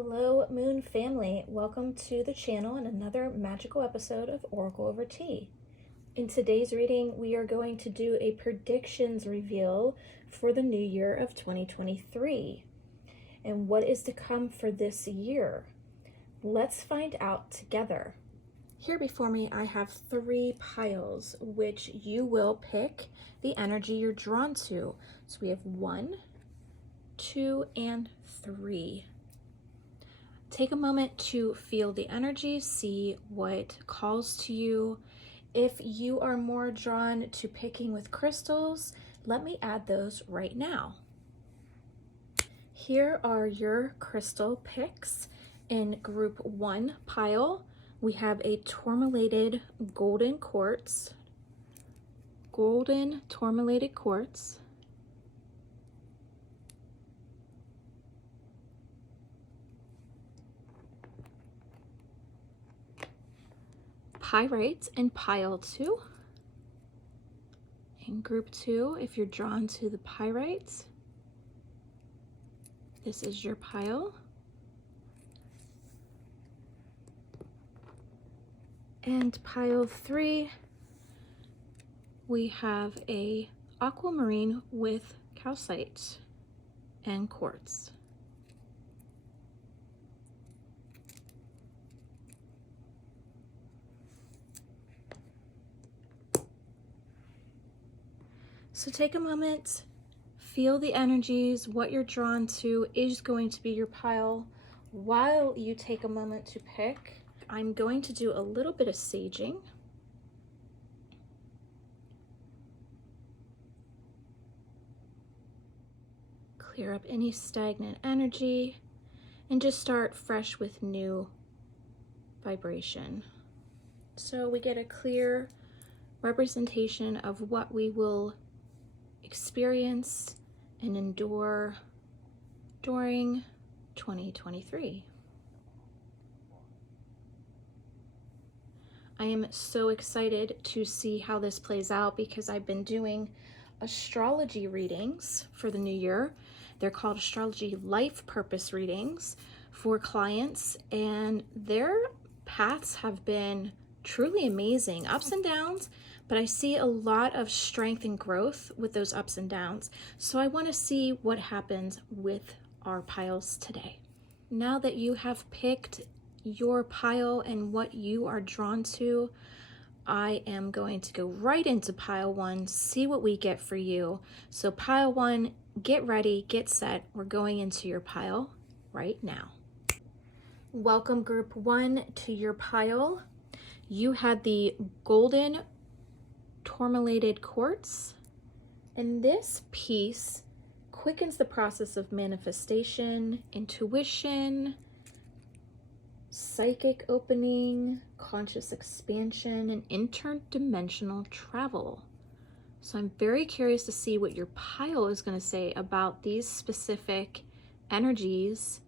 Hello, Moon family. Welcome to the channel and another magical episode of Oracle Over Tea. In today's reading, we are going to do a predictions reveal for the new year of 2023 and what is to come for this year. Let's find out together. Here before me, I have 3 piles, which you will pick the energy you're drawn to. So we have 1, 2, and 3. Take a moment to feel the energy, see what calls to you. If you are more drawn to picking with crystals, let me add those right now. Here are your crystal picks. In group 1 pile, we have a tourmalated golden quartz, golden tourmalated quartz. Pyrite in pile 2. In group 2, if you're drawn to the pyrite, this is your pile. And pile 3, we have a aquamarine with calcite and quartz. So take a moment, feel the energies, what you're drawn to is going to be your pile. While you take a moment to pick, I'm going to do a little bit of saging. Clear up any stagnant energy and just start fresh with new vibration. So we get a clear representation of what we will experience and endure during 2023. I am so excited to see how this plays out because I've been doing astrology readings for the new year. They're called astrology life purpose readings for clients, and their paths have been truly amazing, ups and downs, but I see a lot of strength and growth with those ups and downs. So I want to see what happens with our piles today. Now that you have picked your pile and what you are drawn to, I am going to go right into pile 1, see what we get for you. So pile 1, get ready, get set. We're going into your pile right now. Welcome group 1 to your pile. You had the golden tourmalated quartz, and this piece quickens the process of manifestation, intuition, psychic opening, conscious expansion, and interdimensional travel. So I'm very curious to see what your pile is going to say about these specific energies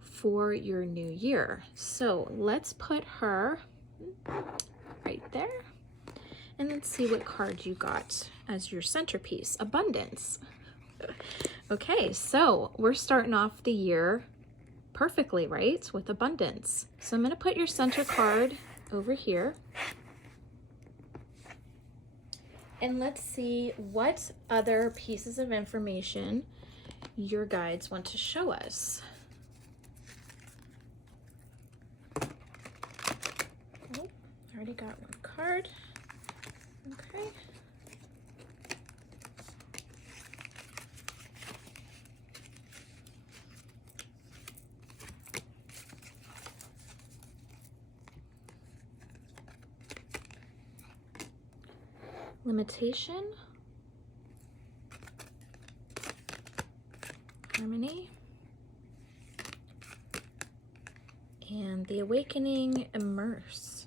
for your new year. So let's put her right there. And let's see what card you got as your centerpiece. Abundance. Okay, so we're starting off the year perfectly, right? With abundance. So I'm going to put your center card over here. And let's see what other pieces of information your guides want to show us. Oh, I already got one card. Okay. Limitation, harmony, and the awakening, immerse.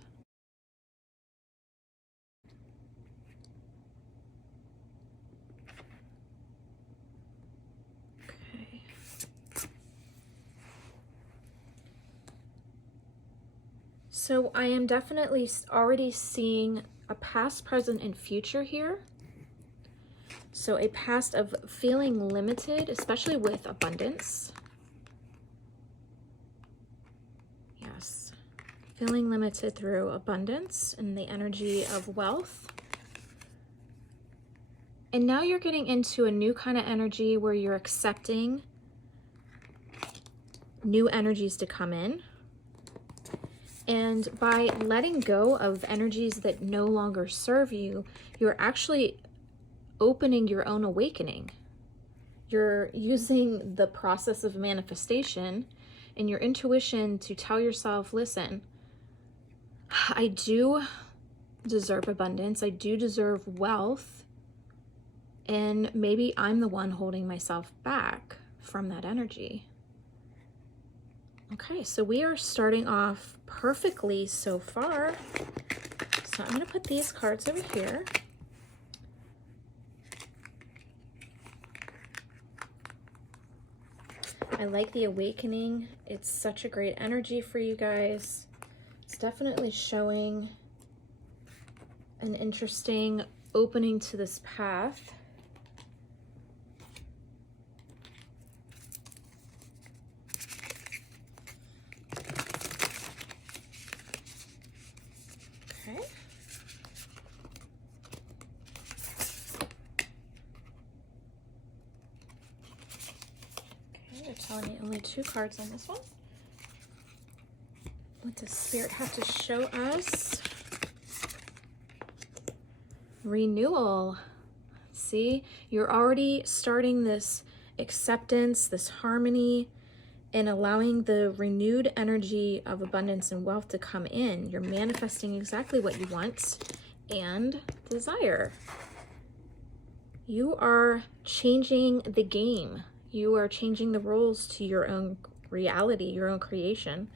Okay. So I am definitely already seeing a past, present, and future here. So a past of feeling limited, especially with abundance. Yes. Feeling limited through abundance and the energy of wealth. And now you're getting into a new kind of energy where you're accepting new energies to come in. And by letting go of energies that no longer serve you, you're actually opening your own awakening. You're using the process of manifestation and your intuition to tell yourself, listen, I do deserve abundance. I do deserve wealth. And maybe I'm the one holding myself back from that energy. Okay, so we are starting off perfectly so far. So I'm going to put these cards over here. I like the awakening. It's such a great energy for you guys. It's definitely showing an interesting opening to this path. Okay. They're telling me only 2 cards on this one. What does Spirit have to show us? Renewal. See, you're already starting this acceptance, this harmony, and allowing the renewed energy of abundance and wealth to come in. You're manifesting exactly what you want and desire. You are changing the game. You are changing the rules to your own reality, your own creation.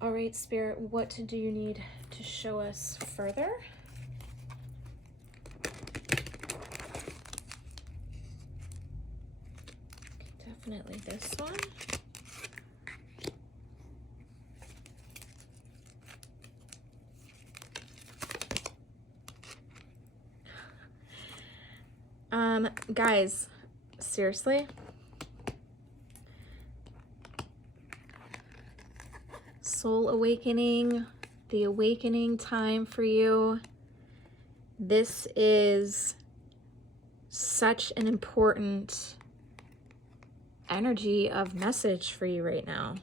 All right, Spirit, what do you need to show us further? Definitely this one. Guys, seriously? Soul awakening, the awakening time for you. This is such an important energy of message for you right now.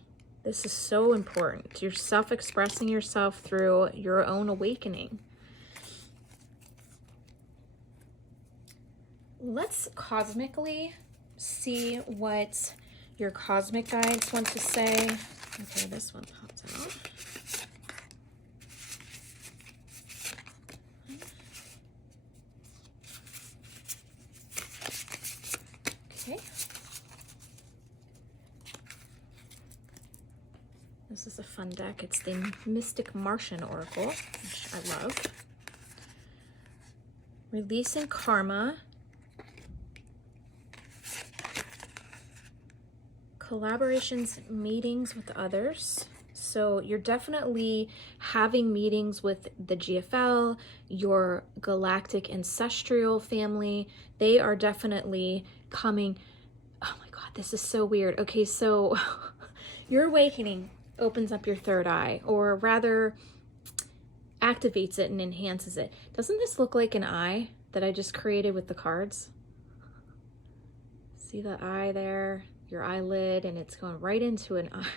This is so important. You're self-expressing yourself through your own awakening. Let's cosmically see what your cosmic guides want to say. Okay, this one pops out. Okay. This is a fun deck. It's the Mystic Martian Oracle, which I love. Releasing karma. Collaborations, meetings with others. So you're definitely having meetings with the GFL, your galactic ancestral family. They are definitely coming. Oh my God, this is so weird. Okay, so your awakening opens up your third eye, or rather activates it and enhances it. Doesn't this look like an eye that I just created with the cards? See the eye there? Your eyelid, and it's going right into an eye.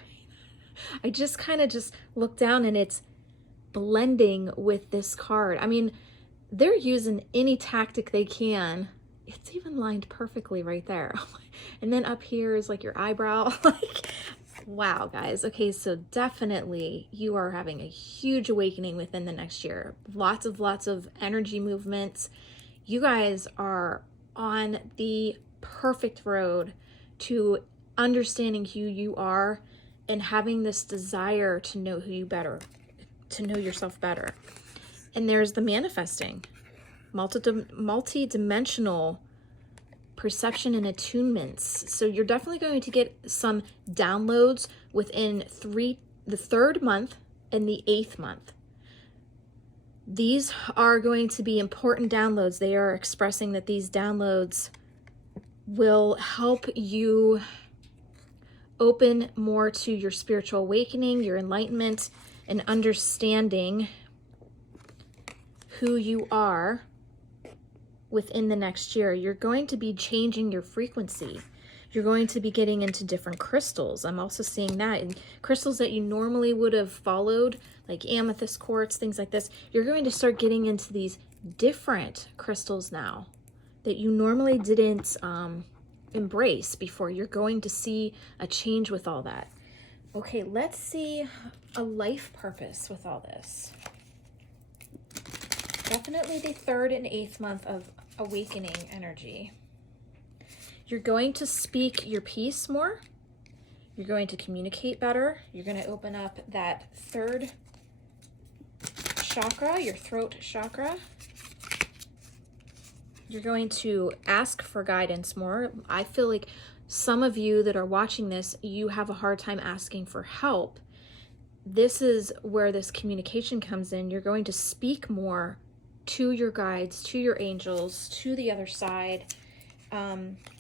I just kind of just look down and it's blending with this card. I mean, they're using any tactic they can. It's even lined perfectly right there. And then up here is like your eyebrow. Like, wow, guys. Okay, so definitely you are having a huge awakening within the next year. Lots of energy movements. You guys are on the perfect road to understanding who you are and having this desire to know who you better, to know yourself better. And there's the manifesting, multi-dimensional perception and attunements. So you're definitely going to get some downloads within the 3rd month and the 8th month. These are going to be important downloads. They are expressing that these downloads will help you open more to your spiritual awakening, your enlightenment, and understanding who you are within the next year. You're going to be changing your frequency. You're going to be getting into different crystals. I'm also seeing that. And crystals that you normally would have followed, like amethyst quartz, things like this, you're going to start getting into these different crystals now that you normally didn't embrace before. You're going to see a change with all that. Okay, let's see a life purpose with all this. Definitely the 3rd and 8th month of awakening energy. You're going to speak your piece more. You're going to communicate better. You're going to open up that 3rd chakra, your throat chakra. You're going to ask for guidance more. I feel like some of you that are watching this, you have a hard time asking for help. This is where this communication comes in. You're going to speak more to your guides, to your angels, to the other side,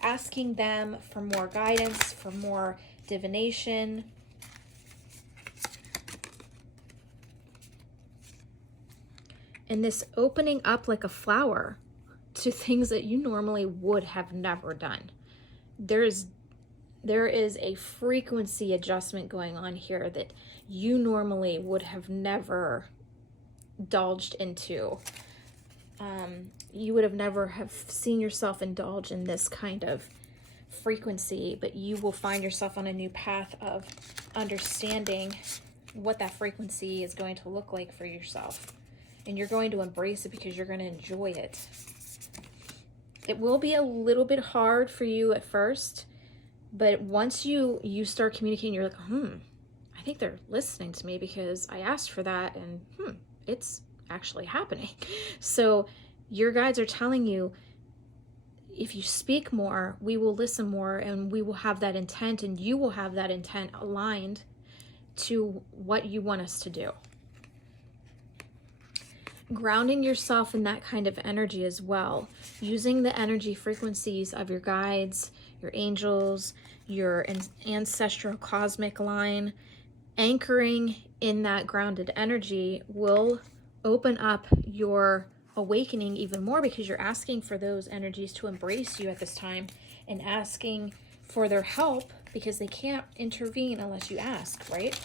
asking them for more guidance, for more divination. And this opening up like a flower to things that you normally would have never done. There is a frequency adjustment going on here that you normally would have never indulged into. You would have never have seen yourself indulge in this kind of frequency, but you will find yourself on a new path of understanding what that frequency is going to look like for yourself. And you're going to embrace it because you're going to enjoy it. It will be a little bit hard for you at first, but once you start communicating, you're like, I think they're listening to me because I asked for that, and it's actually happening. So your guides are telling you, if you speak more, we will listen more, and we will have that intent, and you will have that intent aligned to what you want us to do. Grounding yourself in that kind of energy as well, using the energy frequencies of your guides, your angels, your ancestral cosmic line, anchoring in that grounded energy will open up your awakening even more, because you're asking for those energies to embrace you at this time and asking for their help, because they can't intervene unless you ask, right?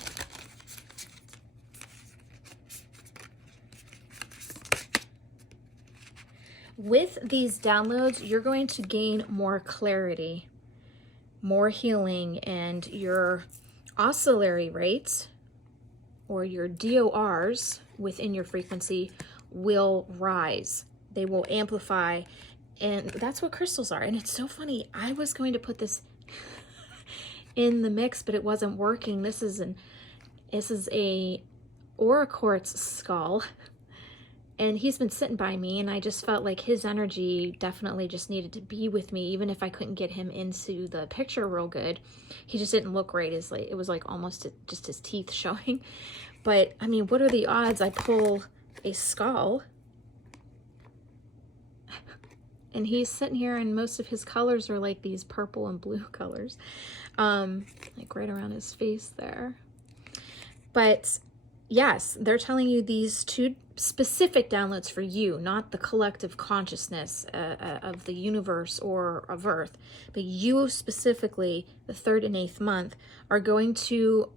With these downloads, you're going to gain more clarity, more healing, and your oscillatory rates, or your DORs within your frequency, will rise. They will amplify, and that's what crystals are. And it's so funny, I was going to put this in the mix, but it wasn't working. This is a Oraquartz skull, and he's been sitting by me, and I just felt like his energy definitely just needed to be with me, even if I couldn't get him into the picture real good. He just didn't look right. It was like almost just his teeth showing. But I mean, what are the odds I pull a skull and he's sitting here, and most of his colors are like these purple and blue colors, like right around his face there. But yes, they're telling you these 2 specific downloads for you, not the collective consciousness of the universe or of Earth, but you specifically, the 3rd and 8th month, are going to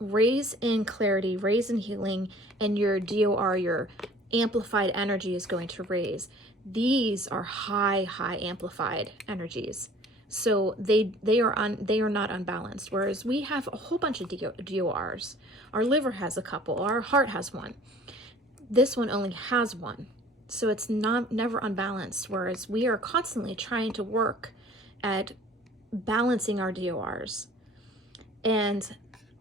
raise in clarity, raise in healing, and your DOR, your amplified energy, is going to raise. These are high amplified energies. So they are not unbalanced. Whereas we have a whole bunch of DORs. Our liver has a couple, our heart has one. This one only has one. So it's never unbalanced. Whereas we are constantly trying to work at balancing our DORs. And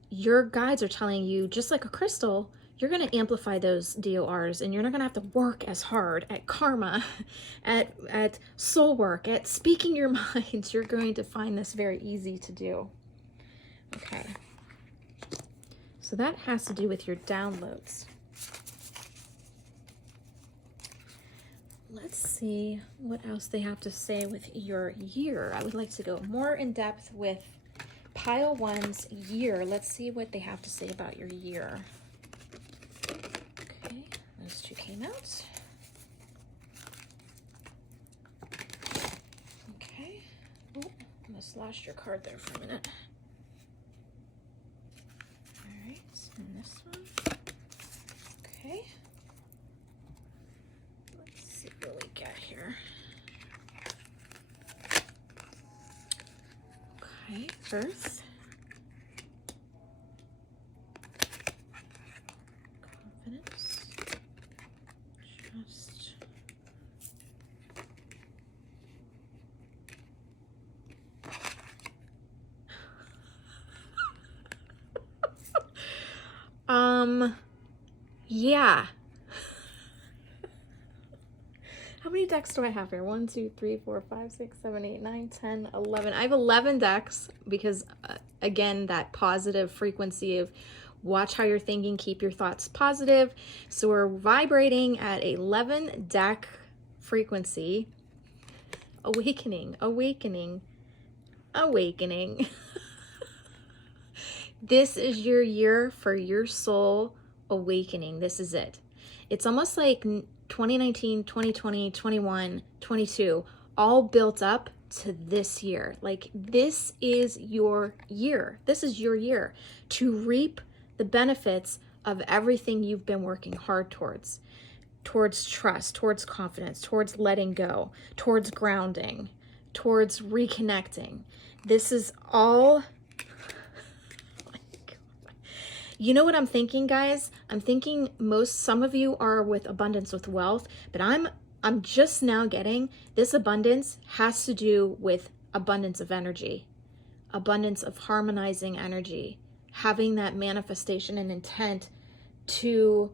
your guides are telling you, just like a crystal, you're going to amplify those DORs, and you're not going to have to work as hard at karma, at soul work, at speaking your mind. You're going to find this very easy to do. Okay. So that has to do with your downloads. Let's see what else they have to say with your year. I would like to go more in depth with pile one's year. Let's see what they have to say about your year. Okay, those two came out. Okay. Oh, almost lost your card there for a minute. All right, and this one. Okay. Let's see what we get here. Okay, Earth. Confidence. Trust. Yeah. How many decks do I have here? 1, 2, 3, 4, 5, 6, 7, 8, 9, 10, 11. I have 11 decks because, again, that positive frequency of watch how you're thinking, keep your thoughts positive. So we're vibrating at 11 deck frequency. Awakening, awakening, awakening. This is your year for your soul awakening. This is it. It's almost like 2019, 2020, 21, 22, all built up to this year. Like, this is your year. This is your year to reap the benefits of everything you've been working hard towards trust, towards confidence, towards letting go, towards grounding, towards reconnecting. This is all... You know what I'm thinking, guys? I'm thinking some of you are with abundance with wealth, but I'm just now getting this abundance has to do with abundance of energy, abundance of harmonizing energy, having that manifestation and intent to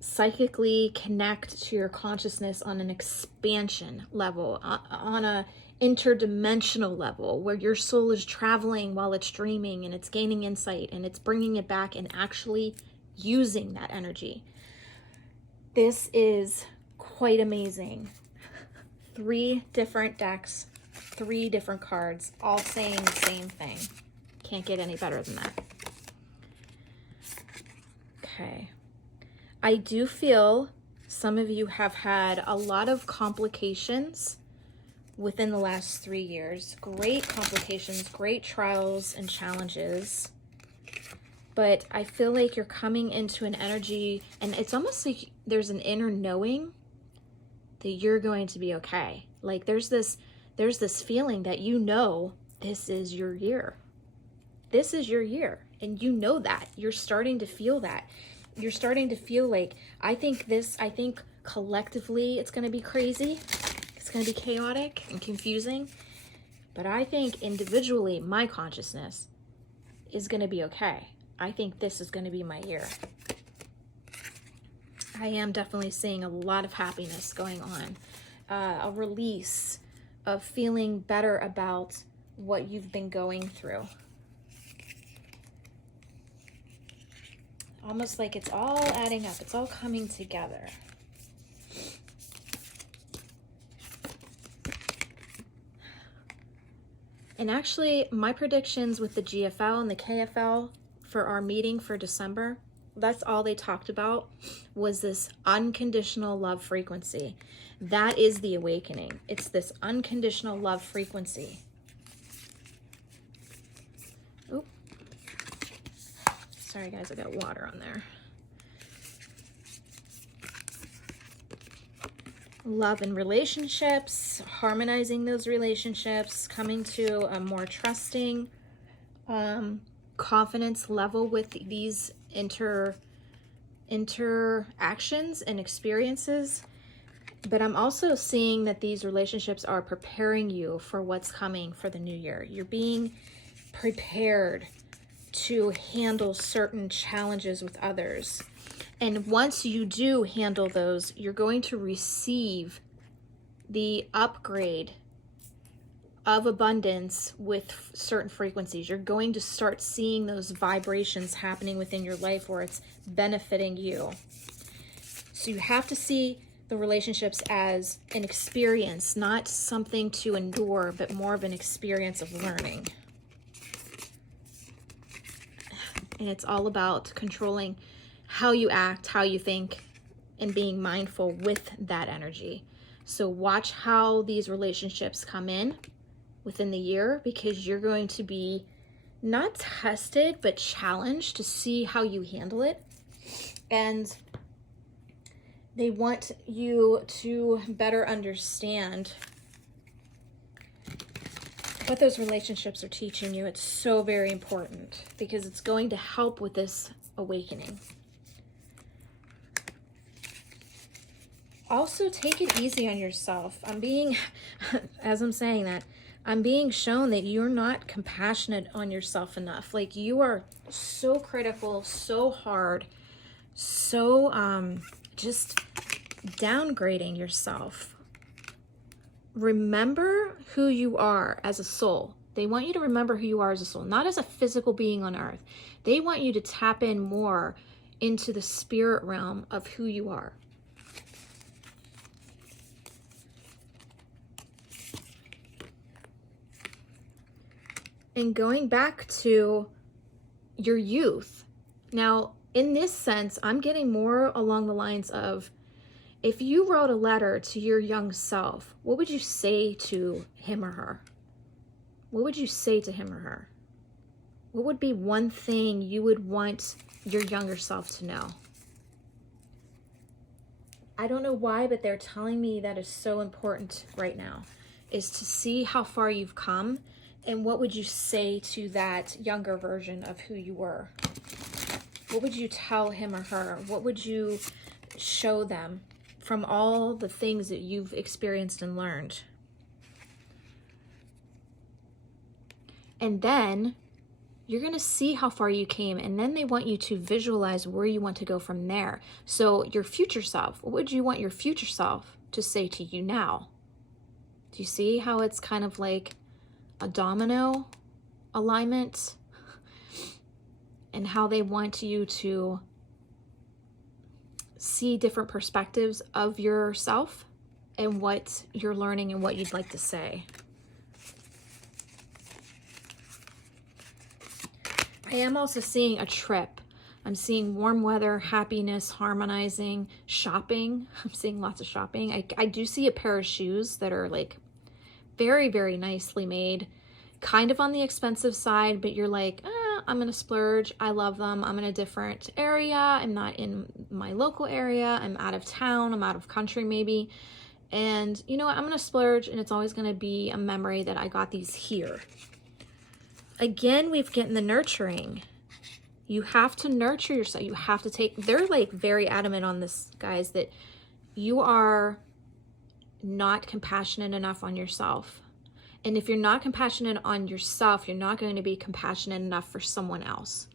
psychically connect to your consciousness on an expansion level, on a interdimensional level where your soul is traveling while it's dreaming and it's gaining insight and it's bringing it back and actually using that energy. This is quite amazing. 3 different decks, 3 different cards, all saying the same thing. Can't get any better than that. Okay. I do feel some of you have had a lot of complications within the last 3 years. Great complications, great trials and challenges. But I feel like you're coming into an energy, and it's almost like there's an inner knowing that you're going to be okay. Like there's this feeling that you know this is your year. This is your year. And you know that. You're starting to feel that. You're starting to feel like, I think collectively it's going to be crazy. It's going to be chaotic and confusing, but I think individually my consciousness is going to be okay. I think this is going to be my year. I am definitely seeing a lot of happiness going on, a release of feeling better about what you've been going through. Almost like it's all adding up. It's all coming together. And actually, my predictions with the GFL and the KFL for our meeting for December, that's all they talked about was this unconditional love frequency. That is the awakening. It's this unconditional love frequency. Oop. Sorry guys, I got water on there. Love and relationships, harmonizing those relationships, coming to a more trusting confidence level with these interactions and experiences. But I'm also seeing that these relationships are preparing you for what's coming for the new year. You're being prepared to handle certain challenges with others. And once you do handle those, you're going to receive the upgrade of abundance with certain frequencies. You're going to start seeing those vibrations happening within your life where it's benefiting you. So you have to see the relationships as an experience, not something to endure, but more of an experience of learning. And it's all about controlling how you act, how you think, and being mindful with that energy. So watch how these relationships come in within the year, because you're going to be not tested, but challenged to see how you handle it. And they want you to better understand what those relationships are teaching you. It's so very important because it's going to help with this awakening. Also, take it easy on yourself. As I'm saying that, I'm being shown that you're not compassionate on yourself enough. Like, you are so critical, so hard, so just downgrading yourself. Remember who you are as a soul. They want you to remember who you are as a soul, not as a physical being on earth. They want you to tap in more into the spirit realm of who you are. And going back to your youth. Now, in this sense, I'm getting more along the lines of, if you wrote a letter to your young self, what would you say to him or her? What would you say to him or her? What would be one thing you would want your younger self to know? I don't know why, but they're telling me that is so important right now, is to see how far you've come. And what would you say to that younger version of who you were? What would you tell him or her? What would you show them from all the things that you've experienced and learned? And then you're going to see how far you came. And then they want you to visualize where you want to go from there. So your future self, what would you want your future self to say to you now? Do you see how it's kind of like a domino alignment, and how they want you to see different perspectives of yourself and what you're learning and what you'd like to say. I am also seeing a trip. I'm seeing warm weather, happiness, harmonizing, shopping. I'm seeing lots of shopping. I do see a pair of shoes that are like very, very nicely made, kind of on the expensive side, but you're like, I'm gonna splurge. I love them. I'm in a different area. I'm not in my local area. I'm out of town. I'm out of country maybe. And you know what? I'm gonna splurge, and it's always gonna be a memory that I got these here. Again, we've gotten the nurturing. You have to nurture yourself. You have to take, they're like very adamant on this, guys, that you are not compassionate enough on yourself. And if you're not compassionate on yourself, you're not going to be compassionate enough for someone else.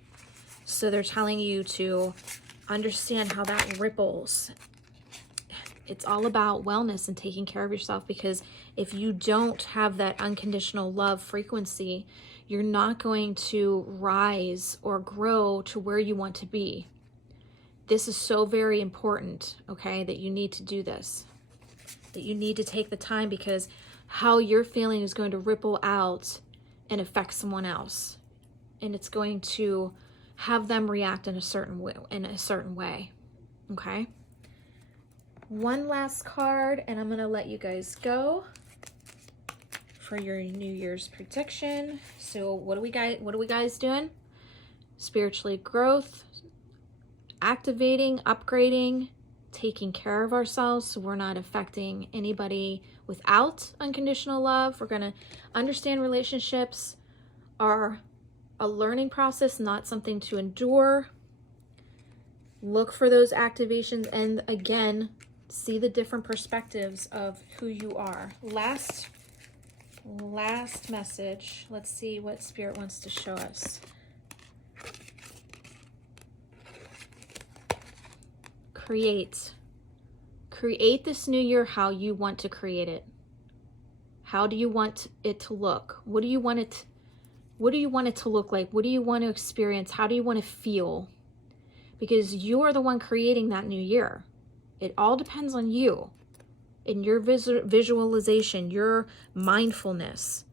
So they're telling you to understand how that ripples. It's all about wellness and taking care of yourself, because if you don't have that unconditional love frequency, you're not going to rise or grow to where you want to be. This is so very important, okay, that you need to do this. That you need to take the time, because how you're feeling is going to ripple out and affect someone else. And it's going to have them react in a certain way, okay? One last card, and I'm going to let you guys go for your New Year's prediction. So what are we guys doing? Spiritually growth, activating, upgrading, taking care of ourselves so we're not affecting anybody without unconditional love. We're going to understand relationships are a learning process, not something to endure. Look for those activations, and again, see the different perspectives of who you are. Last message. Let's see what Spirit wants to show us. Create this new year how you want to create it. How do you want it to look? What do you want it to look like? What do you want to experience? How do you want to feel? Because you are the one creating that new year. It all depends on you and your visualization, your mindfulness.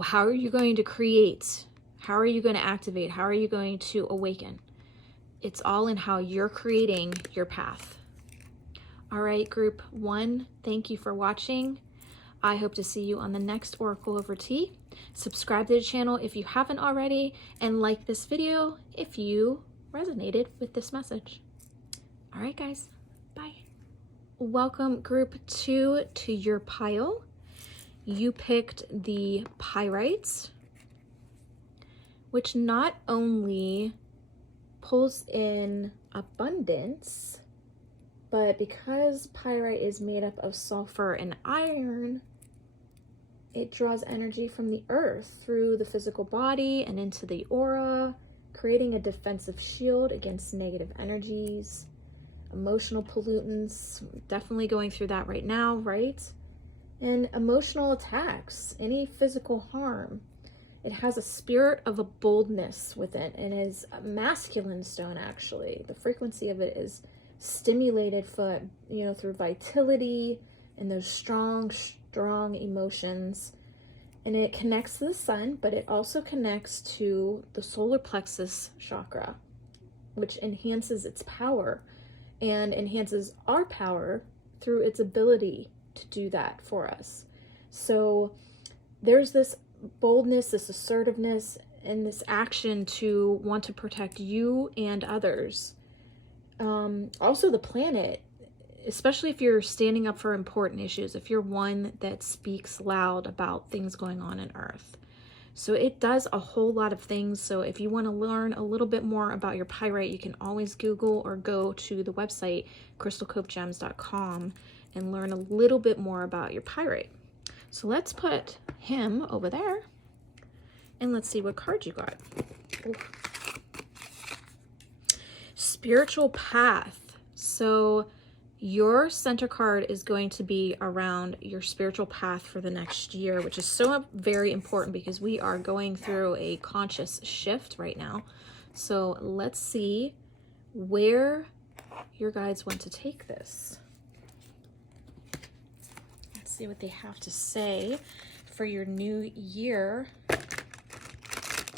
How are you going to create? How are you going to activate? How are you going to awaken? It's all in how you're creating your path. All right, group 1, thank you for watching. I hope to see you on the next Oracle Over Tea. Subscribe to the channel if you haven't already, and like this video if you resonated with this message. All right, guys, bye. Welcome group 2 to your pile. You picked the Pyrites, which not only pulls in abundance, but because pyrite is made up of sulfur and iron, it draws energy from the earth through the physical body and into the aura, creating a defensive shield against negative energies, emotional pollutants. Definitely going through that right now, right? And emotional attacks, any physical harm. It has a spirit of a boldness with it, and is a masculine stone, actually. The frequency of it is stimulated for, through vitality and those strong emotions. And it connects to the sun, but it also connects to the solar plexus chakra, which enhances its power and enhances our power through its ability to do that for us. So there's this boldness, this assertiveness, and this action to want to protect you and others. Also the planet, especially if you're standing up for important issues, if you're one that speaks loud about things going on in Earth. So it does a whole lot of things. So if you want to learn a little bit more about your pyrite, you can always Google or go to the website crystalcopegems.com and learn a little bit more about your pyrite. So let's put him over there and let's see what card you got. Ooh. Spiritual path. So your center card is going to be around your spiritual path for the next year, which is so very important because we are going through a conscious shift right now. So let's see where your guides want to take this. Let's see what they have to say for your new year.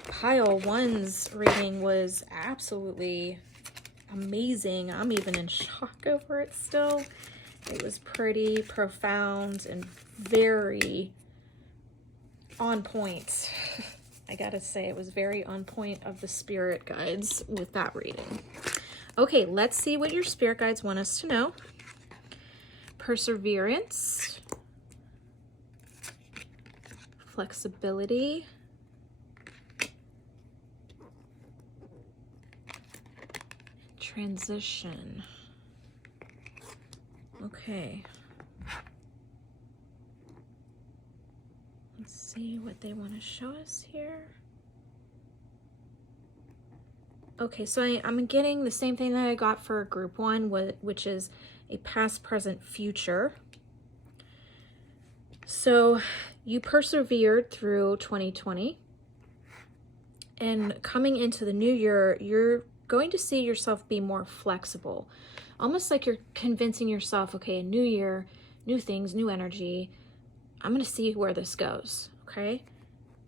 Pile 1's reading was absolutely amazing. I'm even in shock over it still. It was pretty profound and very on point. I gotta say, it was very on point of the spirit guides with that reading. Okay, let's see what your spirit guides want us to know. Perseverance, flexibility, transition. Okay. Let's see what they want to show us here. Okay, so I'm getting the same thing that I got for group 1, which is a past, present, future. So you persevered through 2020, and coming into the new year, you're going to see yourself be more flexible, almost like you're convincing yourself, okay, a new year, new things, new energy. I'm going to see where this goes, okay?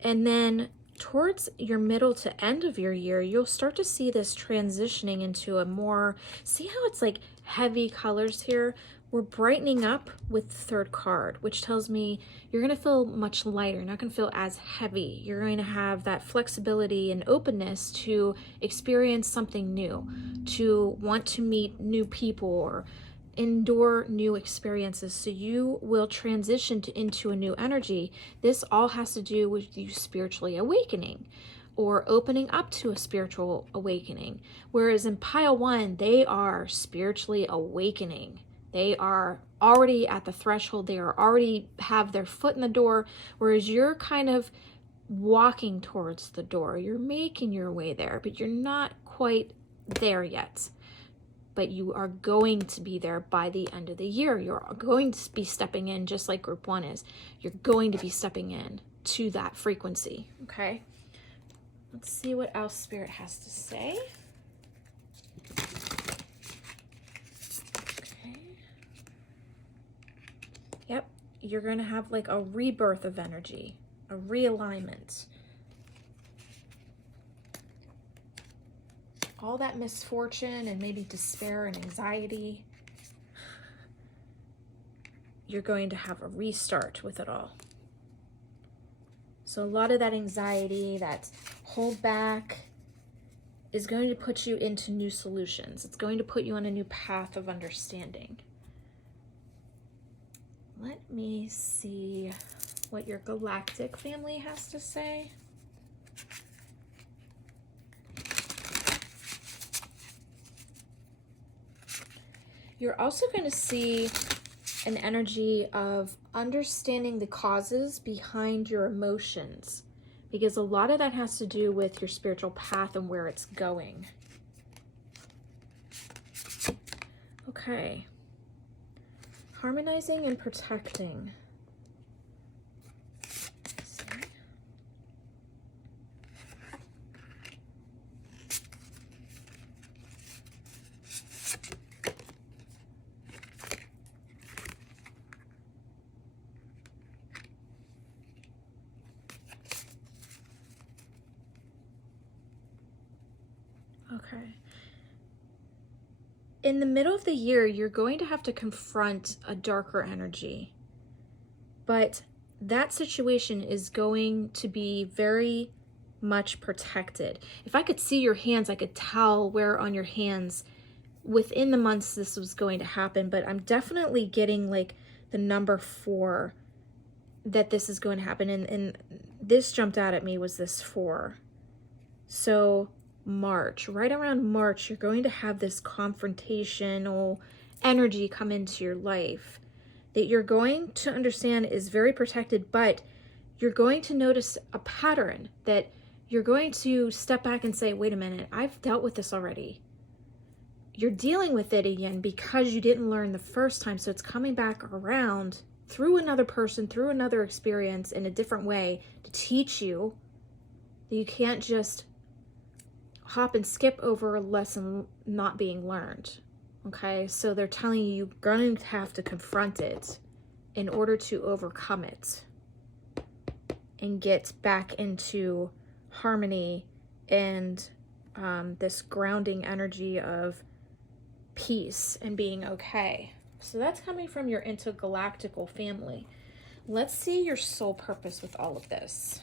And then towards your middle to end of your year, you'll start to see this transitioning into a more, see how it's like heavy colors here? We're brightening up with the third card, which tells me you're going to feel much lighter. You're not going to feel as heavy. You're going to have that flexibility and openness to experience something new, to want to meet new people or endure new experiences. So you will transition into a new energy. This all has to do with you spiritually awakening or opening up to a spiritual awakening. Whereas in pile 1, they are spiritually awakening. They are already at the threshold. They are already have their foot in the door, whereas you're kind of walking towards the door. You're making your way there, but you're not quite there yet. But you are going to be there by the end of the year. You're going to be stepping in just like group 1 is. You're going to be stepping in to that frequency, okay? Let's see what else Spirit has to say. Yep, you're going to have like a rebirth of energy, a realignment. all that misfortune and maybe despair and anxiety, you're going to have a restart with it all. So a lot of that anxiety, that hold back, is going to put you into new solutions. It's going to put you on a new path of understanding. Let me see what your galactic family has to say. You're also going to see an energy of understanding the causes behind your emotions, because a lot of that has to do with your spiritual path and where it's going. Okay. Harmonizing and protecting. Okay. In the middle of the year, you're going to have to confront a darker energy, but that situation is going to be very much protected. If I could see your hands, I could tell where on your hands within the months this was going to happen, but I'm definitely getting like the number 4 that this is going to happen. And this jumped out at me was this 4. So March, right around March, you're going to have this confrontational energy come into your life that you're going to understand is very protected, but you're going to notice a pattern that you're going to step back and say, wait a minute, I've dealt with this already. You're dealing with it again because you didn't learn the first time. So it's coming back around through another person, through another experience in a different way to teach you that you can't just hop and skip over a lesson not being learned. Okay, so they're telling you you're going to have to confront it in order to overcome it and get back into harmony and this grounding energy of peace and being okay. So that's coming from your intergalactical family. Let's see your soul purpose with all of this.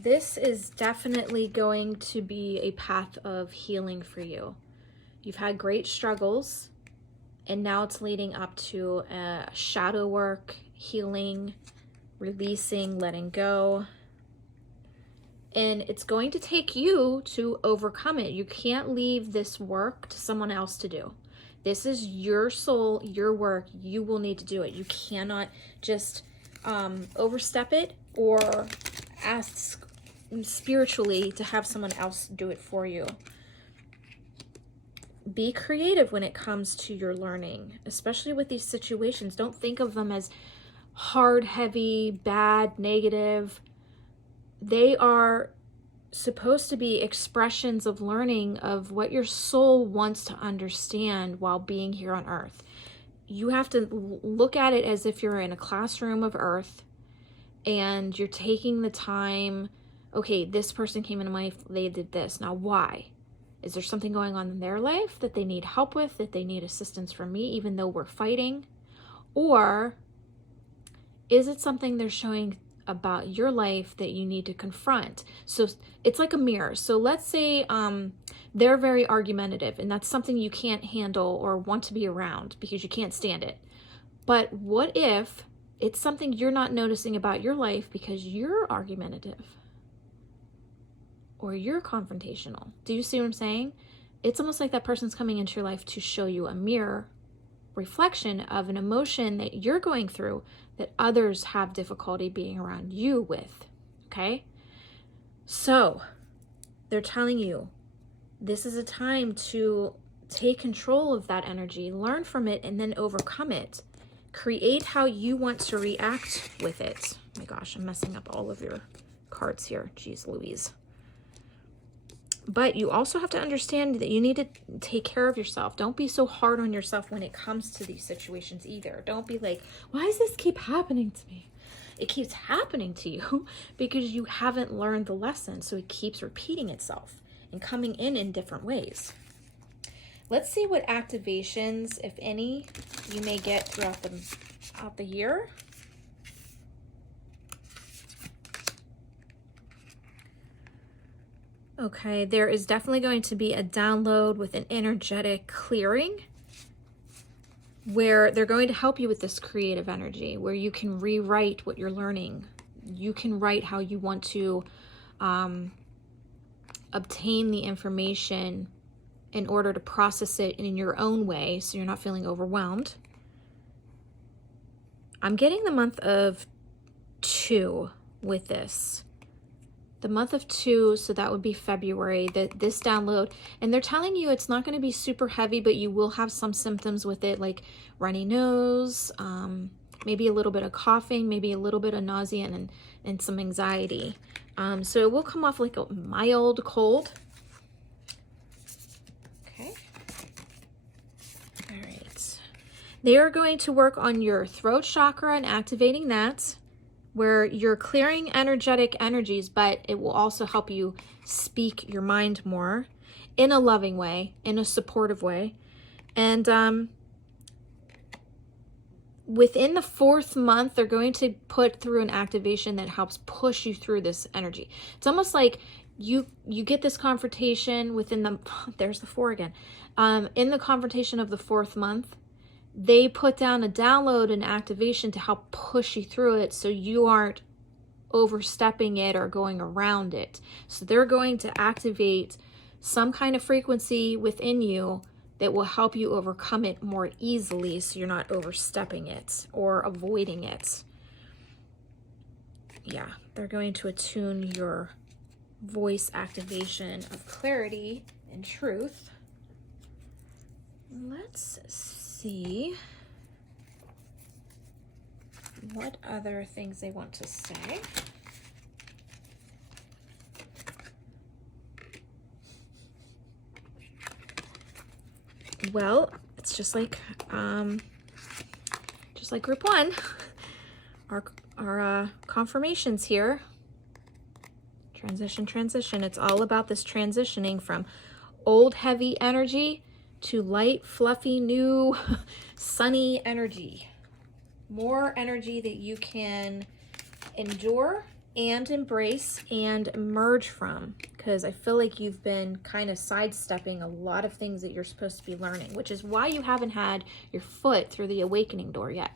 This is definitely going to be a path of healing for you. You've had great struggles, and now it's leading up to shadow work, healing, releasing, letting go. And it's going to take you to overcome it. You can't leave this work to someone else to do. This is your soul, your work. You will need to do it. You cannot just overstep it or ask spiritually to have someone else do it for you. Be creative when it comes to your learning, especially with these situations. Don't think of them as hard, heavy, bad, negative. They are supposed to be expressions of learning of what your soul wants to understand while being here on earth. You have to look at it as if you're in a classroom of earth and you're taking the time. Okay, this person came into my life, they did this. Now, why? Is there something going on in their life that they need help with, that they need assistance from me, even though we're fighting? Or is it something they're showing about your life that you need to confront? So it's like a mirror. So let's say they're very argumentative, and that's something you can't handle or want to be around because you can't stand it. But what if it's something you're not noticing about your life because you're argumentative? Or you're confrontational. Do you see what I'm saying? It's almost like that person's coming into your life to show you a mirror reflection of an emotion that you're going through that others have difficulty being around you with. Okay? So they're telling you this is a time to take control of that energy, learn from it, and then overcome it. Create how you want to react with it. Oh my gosh, I'm messing up all of your cards here. Jeez Louise. But you also have to understand that you need to take care of yourself. Don't be so hard on yourself when it comes to these situations either. Don't be like, why does this keep happening to me? It keeps happening to you because you haven't learned the lesson. So it keeps repeating itself and coming in different ways. Let's see what activations, if any, you may get throughout the year. Okay, there is definitely going to be a download with an energetic clearing where they're going to help you with this creative energy, where you can rewrite what you're learning. You can write how you want to obtain the information in order to process it in your own way so you're not feeling overwhelmed. I'm getting the month of 2 with this. The month of 2, so that would be February, this download. And they're telling you it's not going to be super heavy, but you will have some symptoms with it, like runny nose, maybe a little bit of coughing, maybe a little bit of nausea and some anxiety. So it will come off like a mild cold. Okay. All right. They are going to work on your throat chakra and activating that, where you're clearing energetic energies, but it will also help you speak your mind more in a loving way, in a supportive way. And within the 4th month, they're going to put through an activation that helps push you through this energy. It's almost like you get this confrontation within the, there's the 4 again, in the confrontation of the 4th month. They put down a download and activation to help push you through it so you aren't overstepping it or going around it. So they're going to activate some kind of frequency within you that will help you overcome it more easily so you're not overstepping it or avoiding it. Yeah, they're going to attune your voice activation of clarity and truth. Let's see what other things they want to say. Well, it's just like group 1, our confirmations here. Transition. It's all about this transitioning from old heavy energy to light, fluffy, new, sunny energy. More energy that you can endure and embrace and emerge from, because I feel like you've been kind of sidestepping a lot of things that you're supposed to be learning, which is why you haven't had your foot through the awakening door yet.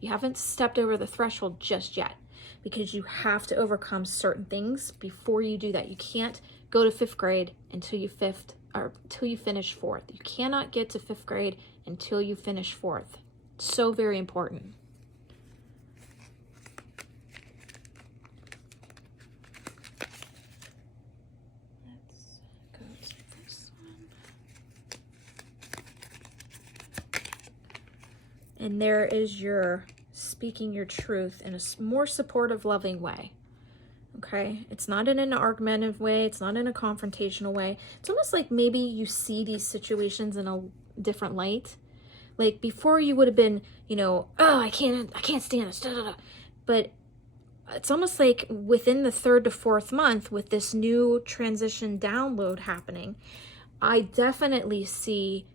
You haven't stepped over the threshold just yet, because you have to overcome certain things before you do that. You can't go to 5th grade until you finish 4th. You cannot get to 5th grade until you finish 4th. So very important. Let's go to this one. And there is your speaking your truth in a more supportive, loving way. Okay, it's not in an argumentative way. It's not in a confrontational way. It's almost like maybe you see these situations in a different light. Like before you would have been, oh, I can't stand this. Da, da, da. But it's almost like within the 3rd to 4th month with this new transition download happening, I definitely see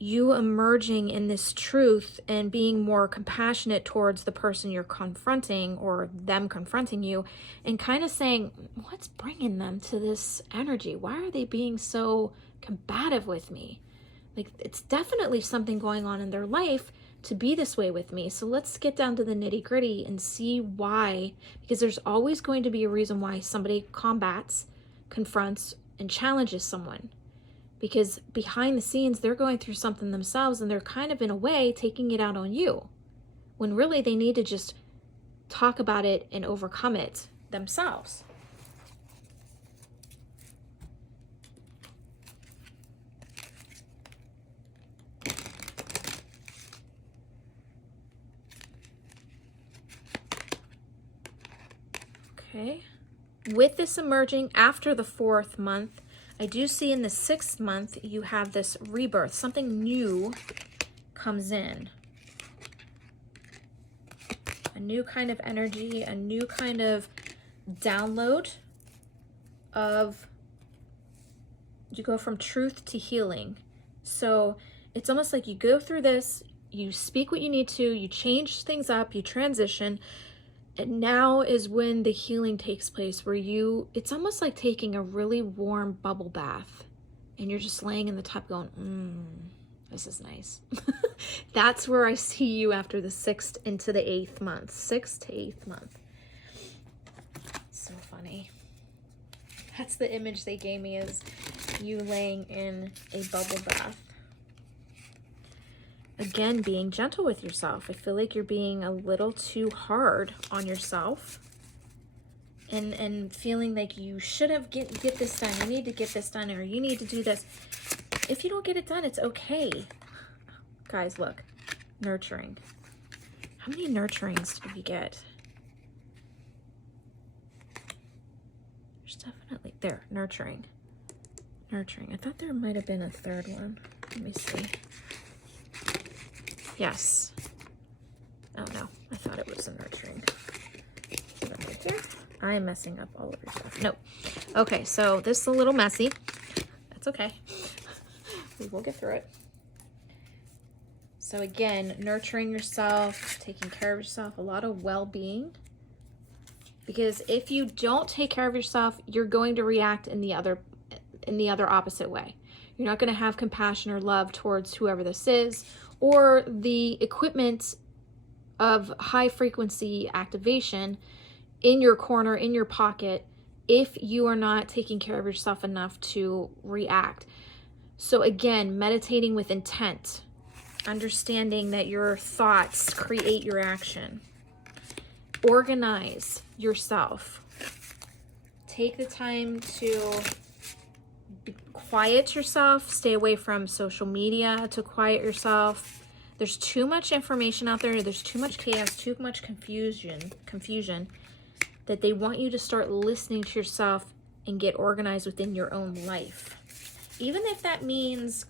you emerging in this truth and being more compassionate towards the person you're confronting or them confronting you, and kind of saying, what's bringing them to this energy? Why are they being so combative with me? Like, it's definitely something going on in their life to be this way with me. So let's get down to the nitty gritty and see why, because there's always going to be a reason why somebody combats, confronts, and challenges someone. Because behind the scenes, they're going through something themselves and they're kind of in a way taking it out on you, when really they need to just talk about it and overcome it themselves. Okay. With this emerging after the 4th month, I do see in the 6th month, you have this rebirth. Something new comes in. A new kind of energy, a new kind of download of, you go from truth to healing. So it's almost like you go through this, you speak what you need to, you change things up, you transition, and now is when the healing takes place, where it's almost like taking a really warm bubble bath and you're just laying in the tub going, this is nice. That's where I see you after the 6th into the 8th month. 6th to 8th month. So funny. That's the image they gave me, is you laying in a bubble bath. Again, being gentle with yourself. I feel like you're being a little too hard on yourself and feeling like you should have get this done. You need to get this done, or you need to do this. If you don't get it done, it's okay. Guys, look. Nurturing. How many nurturings did we get? There's definitely, there, nurturing. Nurturing. I thought there might have been a 3rd one. Let me see. Yes. Oh no, I thought it was a nurturing. Is it right there? I am messing up all of your stuff. No. Okay, so this is a little messy. That's okay. We will get through it. So again, nurturing yourself, taking care of yourself, a lot of well-being. Because if you don't take care of yourself, you're going to react in the other opposite way. You're not going to have compassion or love towards whoever this is, or the equipment of high frequency activation in your corner, in your pocket, if you are not taking care of yourself enough to react. So again, meditating with intent, understanding that your thoughts create your action. Organize yourself. Take the time to quiet yourself. Stay away from social media to quiet yourself. There's too much information out there. There's too much chaos, too much confusion that they want you to start listening to yourself and get organized within your own life. Even if that means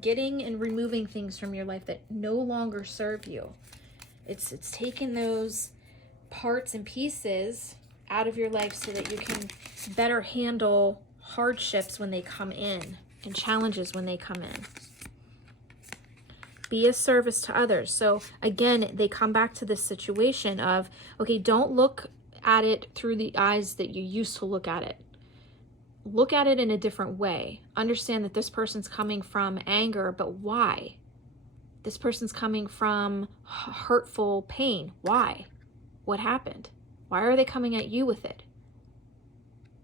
getting and removing things from your life that no longer serve you. It's taking those parts and pieces out of your life so that you can better handle hardships when they come in and challenges when they come in. Be a service to others. So again, they come back to this situation of, okay, don't look at it through the eyes that you used to look at it. Look at it in a different way. Understand that this person's coming from anger, but why? This person's coming from hurtful pain. Why? What happened? Why are they coming at you with it?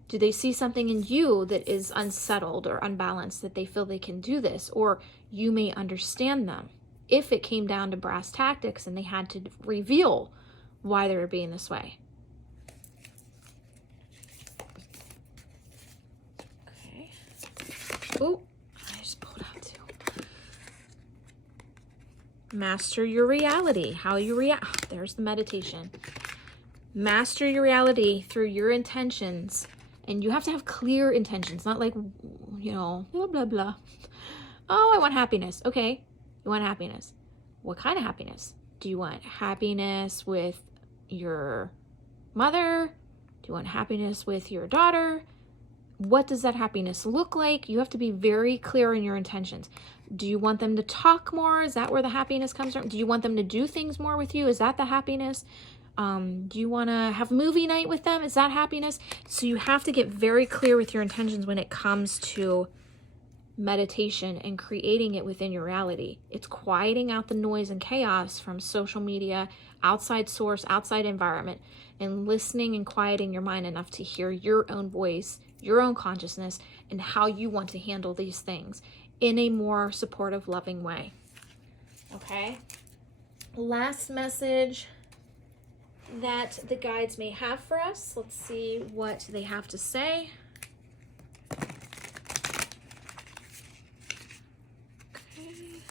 Do they see something in you that is unsettled or unbalanced that they feel they can do this? Or you may understand them if it came down to brass tactics and they had to reveal why they were being this way. Okay. Oh, I just pulled out too. Master your reality. How you react. There's the meditation. Master your reality through your intentions. And you have to have clear intentions, not like, blah, blah, blah. Oh, I want happiness. Okay, you want happiness. What kind of happiness? Do you want happiness with your mother? Do you want happiness with your daughter? What does that happiness look like? You have to be very clear in your intentions. Do you want them to talk more? Is that where the happiness comes from? Do you want them to do things more with you? Is that the happiness? Do you want to have movie night with them? Is that happiness? So you have to get very clear with your intentions when it comes to meditation and creating it within your reality. It's quieting out the noise and chaos from social media, outside source, outside environment, and listening and quieting your mind enough to hear your own voice, your own consciousness, and how you want to handle these things in a more supportive, loving way. Okay? Last message that the guides may have for us. Let's see what they have to say. Okay.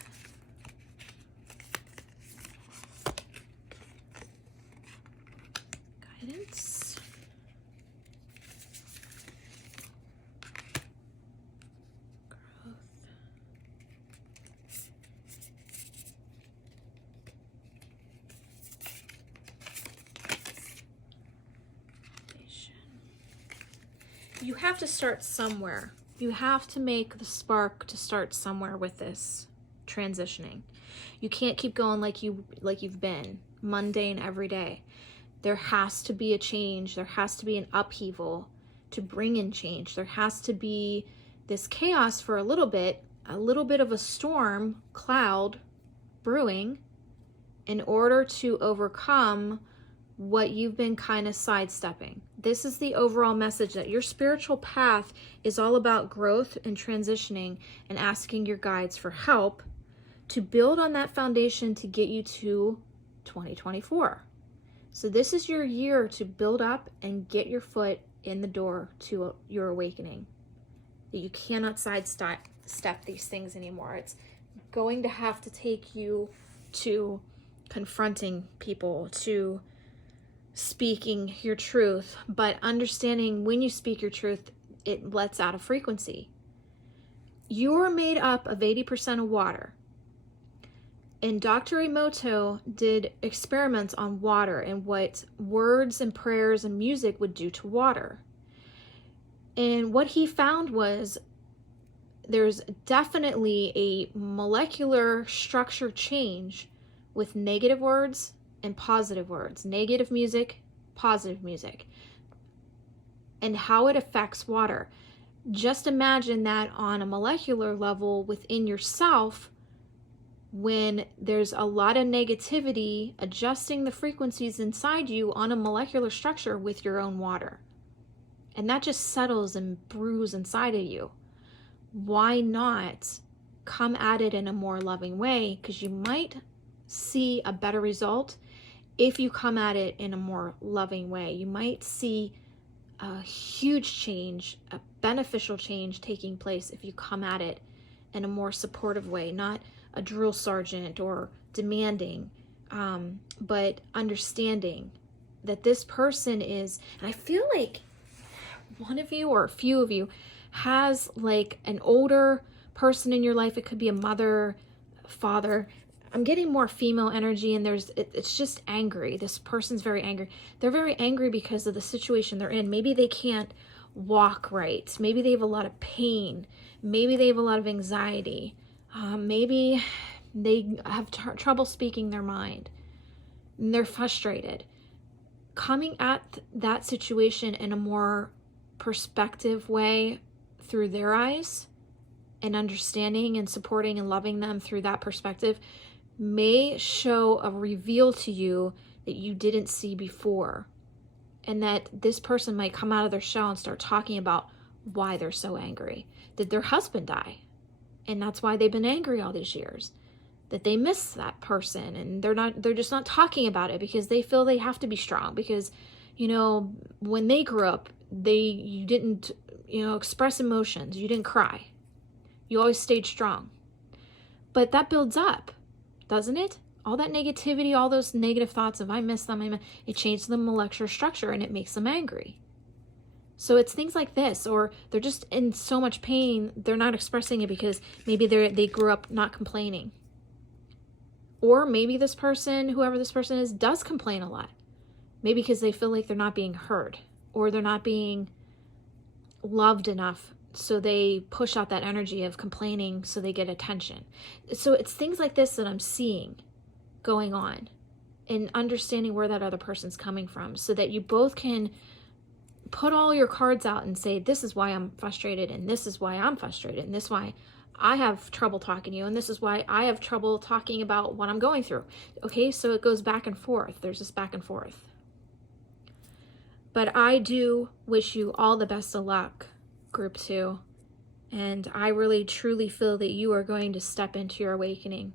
Guidance. you have to start somewhere. You have to make the spark to start somewhere with this transitioning. You can't keep going like you've been, mundane every day. There has to be a change. There has to be an upheaval to bring in change. There has to be this chaos for a little bit of a storm cloud brewing in order to overcome what you've been kind of sidestepping. This is the overall message, that your spiritual path is all about growth and transitioning and asking your guides for help to build on that foundation to get you to 2024. So this is your year to build up and get your foot in the door to your awakening. That you cannot sidestep these things anymore. It's going to have to take you to confronting people, to speaking your truth, but understanding when you speak your truth, it lets out a frequency. You're made up of 80% of water. And Dr. Emoto did experiments on water and what words and prayers and music would do to water. And what he found was there's definitely a molecular structure change with negative words and positive words. Negative music, positive music. And how it affects water. Just imagine that on a molecular level within yourself. When there's a lot of negativity, adjusting the frequencies inside you on a molecular structure with your own water. And that just settles and brews inside of you. Why not come at it in a more loving way? Because you might see a better result if you come at it in a more loving way. You might see a huge change, a beneficial change taking place if you come at it in a more supportive way, not a drill sergeant or demanding, but understanding that this person is, and I feel like one of you or a few of you has like an older person in your life. It could be a mother, father. I'm getting more female energy, and it's just angry. This person's very angry. They're very angry because of the situation they're in. Maybe they can't walk right. Maybe they have a lot of pain. Maybe they have a lot of anxiety. Maybe they have trouble speaking their mind. And they're frustrated. Coming at that situation in a more perspective way through their eyes and understanding and supporting and loving them through that perspective may show a reveal to you that you didn't see before. And that this person might come out of their shell and start talking about why they're so angry. Did their husband die? And that's why they've been angry all these years. That they miss that person, and they're just not talking about it because they feel they have to be strong. Because, when they grew up, you didn't, express emotions. You didn't cry. You always stayed strong. But that builds up, doesn't it? All that negativity, all those negative thoughts of I miss them, it changes the molecular structure and it makes them angry. So it's things like this, or they're just in so much pain, they're not expressing it because maybe they grew up not complaining. Or maybe this person, whoever this person is, does complain a lot. Maybe because they feel like they're not being heard, or they're not being loved enough, so they push out that energy of complaining so they get attention. So it's things like this that I'm seeing going on, and understanding where that other person's coming from, so that you both can put all your cards out and say, this is why I'm frustrated, and this is why I'm frustrated, and this is why I have trouble talking to you, and this is why I have trouble talking about what I'm going through. Okay, so it goes back and forth. There's this back and forth. But I do wish you all the best of luck, Group 2. And I really, truly feel that you are going to step into your awakening,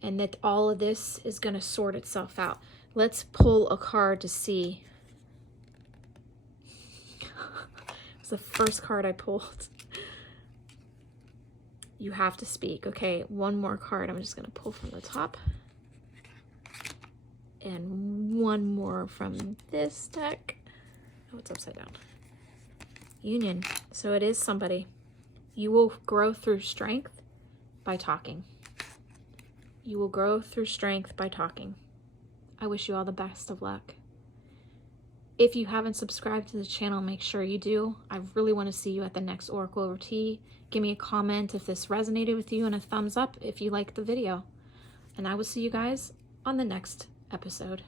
and that all of this is going to sort itself out. Let's pull a card to see. It's the first card I pulled. You have to speak. Okay, one more card. I'm just going to pull from the top. And one more from this deck. Oh, it's upside down. Union. So it is somebody. You will grow through strength by talking. You will grow through strength by talking. I wish you all the best of luck. If you haven't subscribed to the channel, make sure you do. I really want to see you at the next Oracle Over Tea. Give me a comment if this resonated with you and a thumbs up if you liked the video. And I will see you guys on the next episode.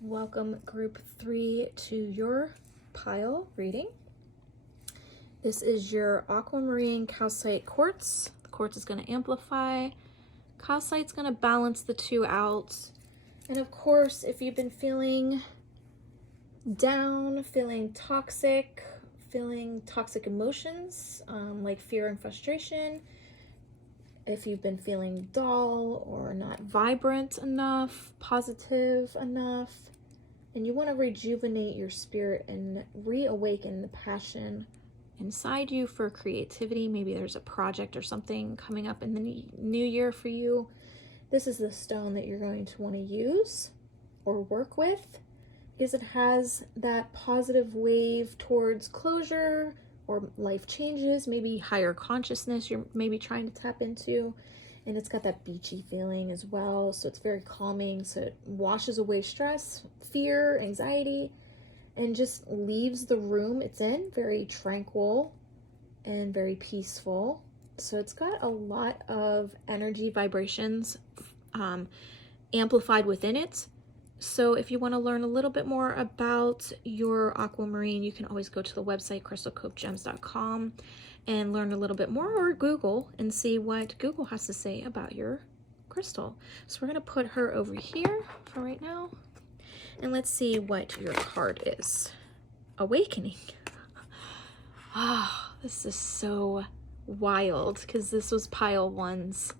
Welcome group 3 to your pile reading. This is your aquamarine calcite quartz. The quartz is going to amplify. Calcite's going to balance the two out. And of course, if you've been feeling down, feeling toxic emotions, like fear and frustration, if you've been feeling dull or not vibrant enough, positive enough, and you want to rejuvenate your spirit and reawaken the passion inside you for creativity, maybe there's a project or something coming up in the new year for you, this is the stone that you're going to want to use or work with, because it has that positive wave towards closure or life changes, maybe higher consciousness you're maybe trying to tap into. And it's got that beachy feeling as well. So it's very calming. So it washes away stress, fear, anxiety, and just leaves the room it's in very tranquil and very peaceful. So it's got a lot of energy vibrations amplified within it. So if you want to learn a little bit more about your aquamarine, you can always go to the website crystalcovegems.com and learn a little bit more, or Google and see what Google has to say about your crystal. So we're going to put her over here for right now. And let's see what your card is. Awakening. Ah, this is so wild because this was pile 1's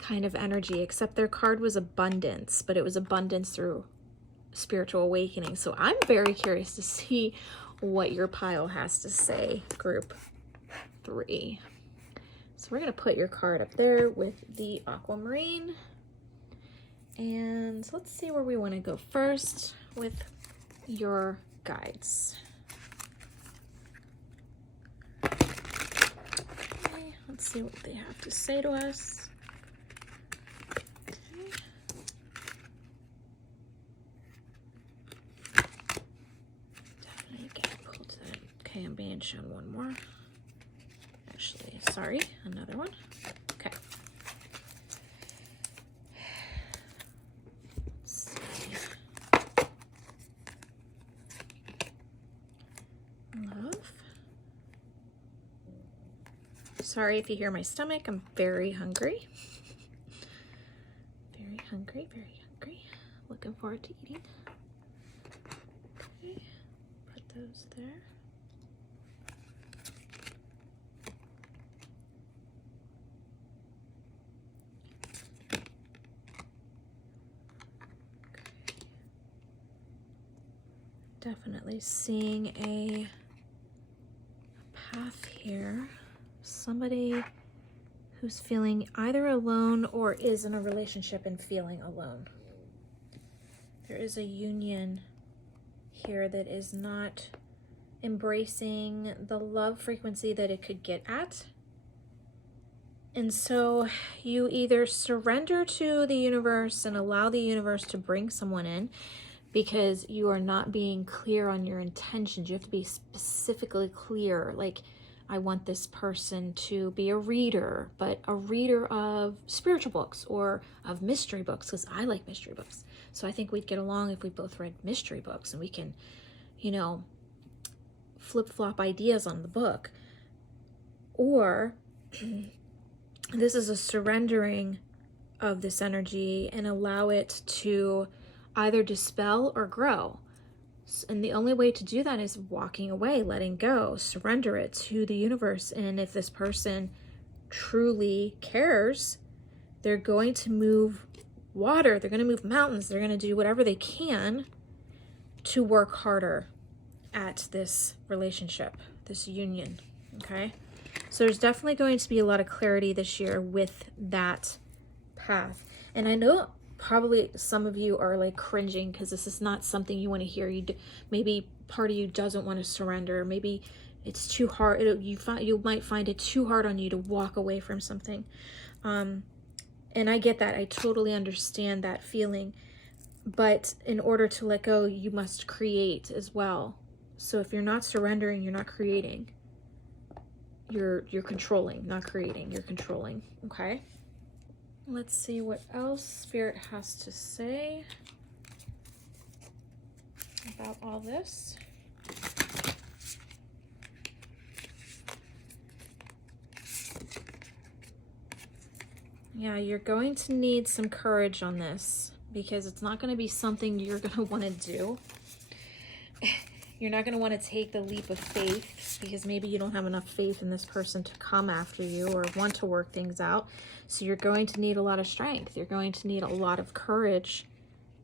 kind of energy, except their card was abundance, but it was abundance through spiritual awakening. So I'm very curious to see what your pile has to say, group 3. So we're going to put your card up there with the aquamarine. And let's see where we want to go first with your guides. Okay, let's see what they have to say to us. Okay, I'm being shown one more. Actually, sorry, another one. Okay. Let's see. Love. Sorry if you hear my stomach. I'm very hungry. Very hungry, very hungry. Looking forward to eating. Okay, put those there. Definitely seeing a path here. Somebody who's feeling either alone or is in a relationship and feeling alone. There is a union here that is not embracing the love frequency that it could get at. And so you either surrender to the universe and allow the universe to bring someone in, because you are not being clear on your intentions. You have to be specifically clear. Like, I want this person to be a reader, but a reader of spiritual books or of mystery books, because I like mystery books. So I think we'd get along if we both read mystery books and we can, you know, flip-flop ideas on the book. Or this is a surrendering of this energy and allow it to either dispel or grow. And the only way to do that is walking away, letting go, surrender it to the universe. And if this person truly cares, they're going to move water, they're going to move mountains, they're going to do whatever they can to work harder at this relationship, this union, okay? So there's definitely going to be a lot of clarity this year with that path. And I know probably some of you are like cringing because this is not something you want to hear. Maybe part of you doesn't want to surrender. Maybe it's too hard. You might find it too hard on you to walk away from something. And I get that. I totally understand that feeling. But in order to let go, you must create as well. So if you're not surrendering, you're not creating. You're controlling, not creating. You're controlling. Okay. Let's see what else Spirit has to say about all this. Yeah, you're going to need some courage on this, because it's not going to be something you're going to want to do. You're not going to want to take the leap of faith, because maybe you don't have enough faith in this person to come after you or want to work things out. So you're going to need a lot of strength. You're going to need a lot of courage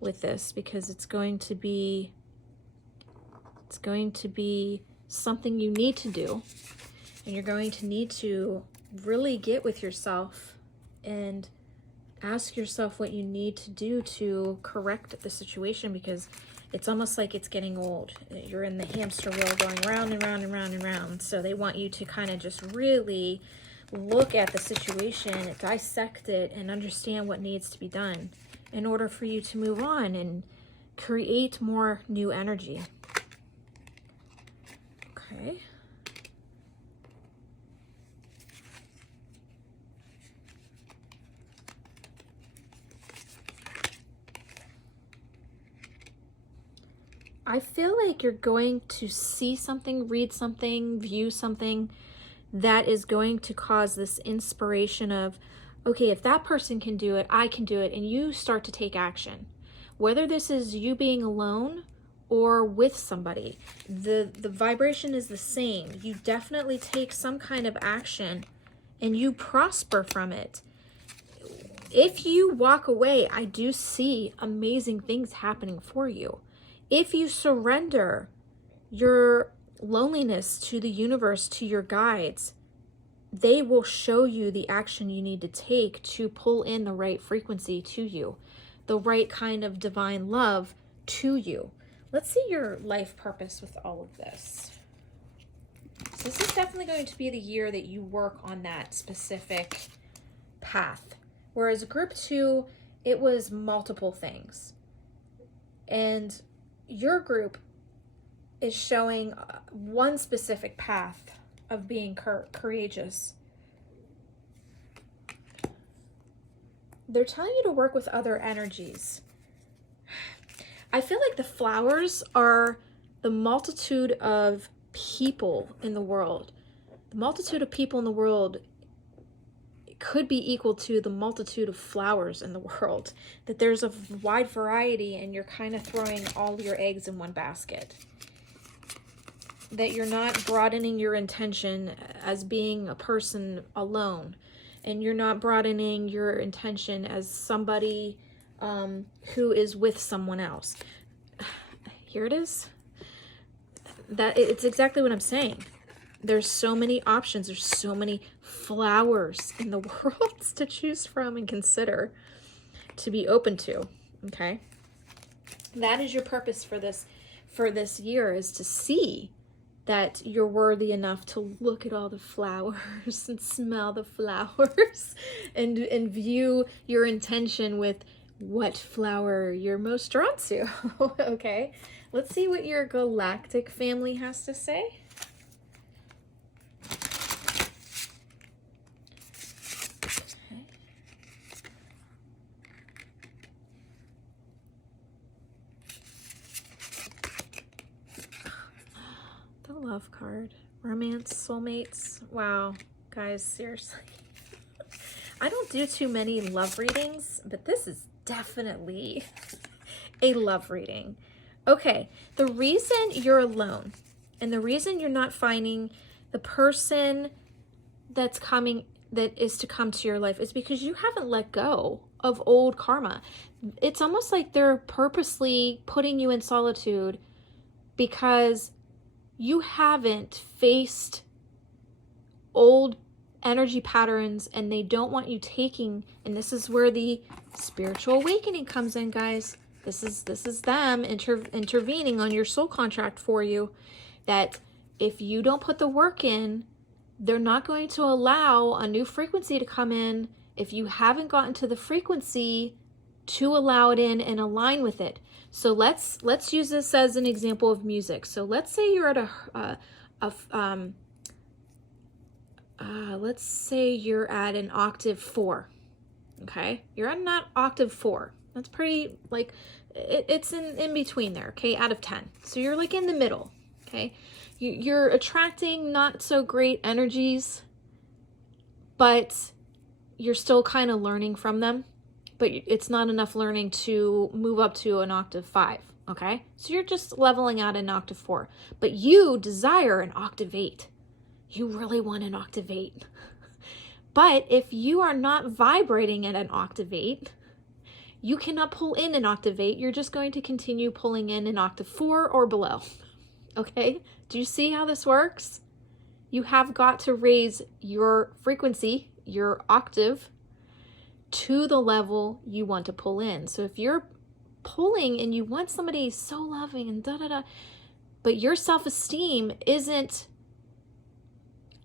with this, because it's going to be something you need to do. And you're going to need to really get with yourself and ask yourself what you need to do to correct the situation, because it's almost like it's getting old. You're in the hamster wheel going round and round and round and round. So they want you to kind of just really look at the situation, dissect it, and understand what needs to be done in order for you to move on and create more new energy. Okay. I feel like you're going to see something, read something, view something that is going to cause this inspiration of, okay, if that person can do it, I can do it, and you start to take action. Whether this is you being alone or with somebody, the vibration is the same. You definitely take some kind of action and you prosper from it. If you walk away, I do see amazing things happening for you. If you surrender your loneliness to the universe, to your guides, they will show you the action you need to take to pull in the right frequency to you, the right kind of divine love to you. Let's see your life purpose with all of this. So this is definitely going to be the year that you work on that specific path. Whereas group 2, it was multiple things. And your group is showing one specific path of being courageous. They're telling you to work with other energies. I feel like the flowers are the multitude of people in the world. The multitude of people in the world could be equal to the multitude of flowers in the world. That there's a wide variety and you're kind of throwing all your eggs in one basket. That you're not broadening your intention as being a person alone. And you're not broadening your intention as somebody who is with someone else. Here it is. It's exactly what I'm saying. There's so many options. There's so many flowers in the world to choose from and consider, to be open to. Okay. That is your purpose for this year, is to see that you're worthy enough to look at all the flowers and smell the flowers and view your intention with what flower you're most drawn to. Okay. Let's see what your galactic family has to say. Love card, romance, soulmates. Wow, guys, seriously. I don't do too many love readings, but this is definitely a love reading. Okay, the reason you're alone and the reason you're not finding the person that is to come to your life is because you haven't let go of old karma. It's almost like they're purposely putting you in solitude because you haven't faced old energy patterns and they don't want you taking, and this is where the spiritual awakening comes in, guys. This is them intervening on your soul contract for you, that if you don't put the work in, they're not going to allow a new frequency to come in if you haven't gotten to the frequency to allow it in and align with it. So let's use this as an example of music. So let's say you're at let's say you're at an octave 4. Okay, you're at an octave 4. That's pretty, like, it's in between there. Okay, out of 10. So you're like in the middle. Okay, you're attracting not so great energies, but you're still kind of learning from them. But it's not enough learning to move up to an octave 5. Okay, so you're just leveling out an octave 4. But you desire an octave 8. You really want an octave 8. But if you are not vibrating at an octave 8, you cannot pull in an octave 8. You're just going to continue pulling in an octave 4 or below. Okay? Do you see how this works? You have got to raise your frequency, your octave, to the level you want to pull in. So if you're pulling and you want somebody so loving and da-da-da, but your self-esteem isn't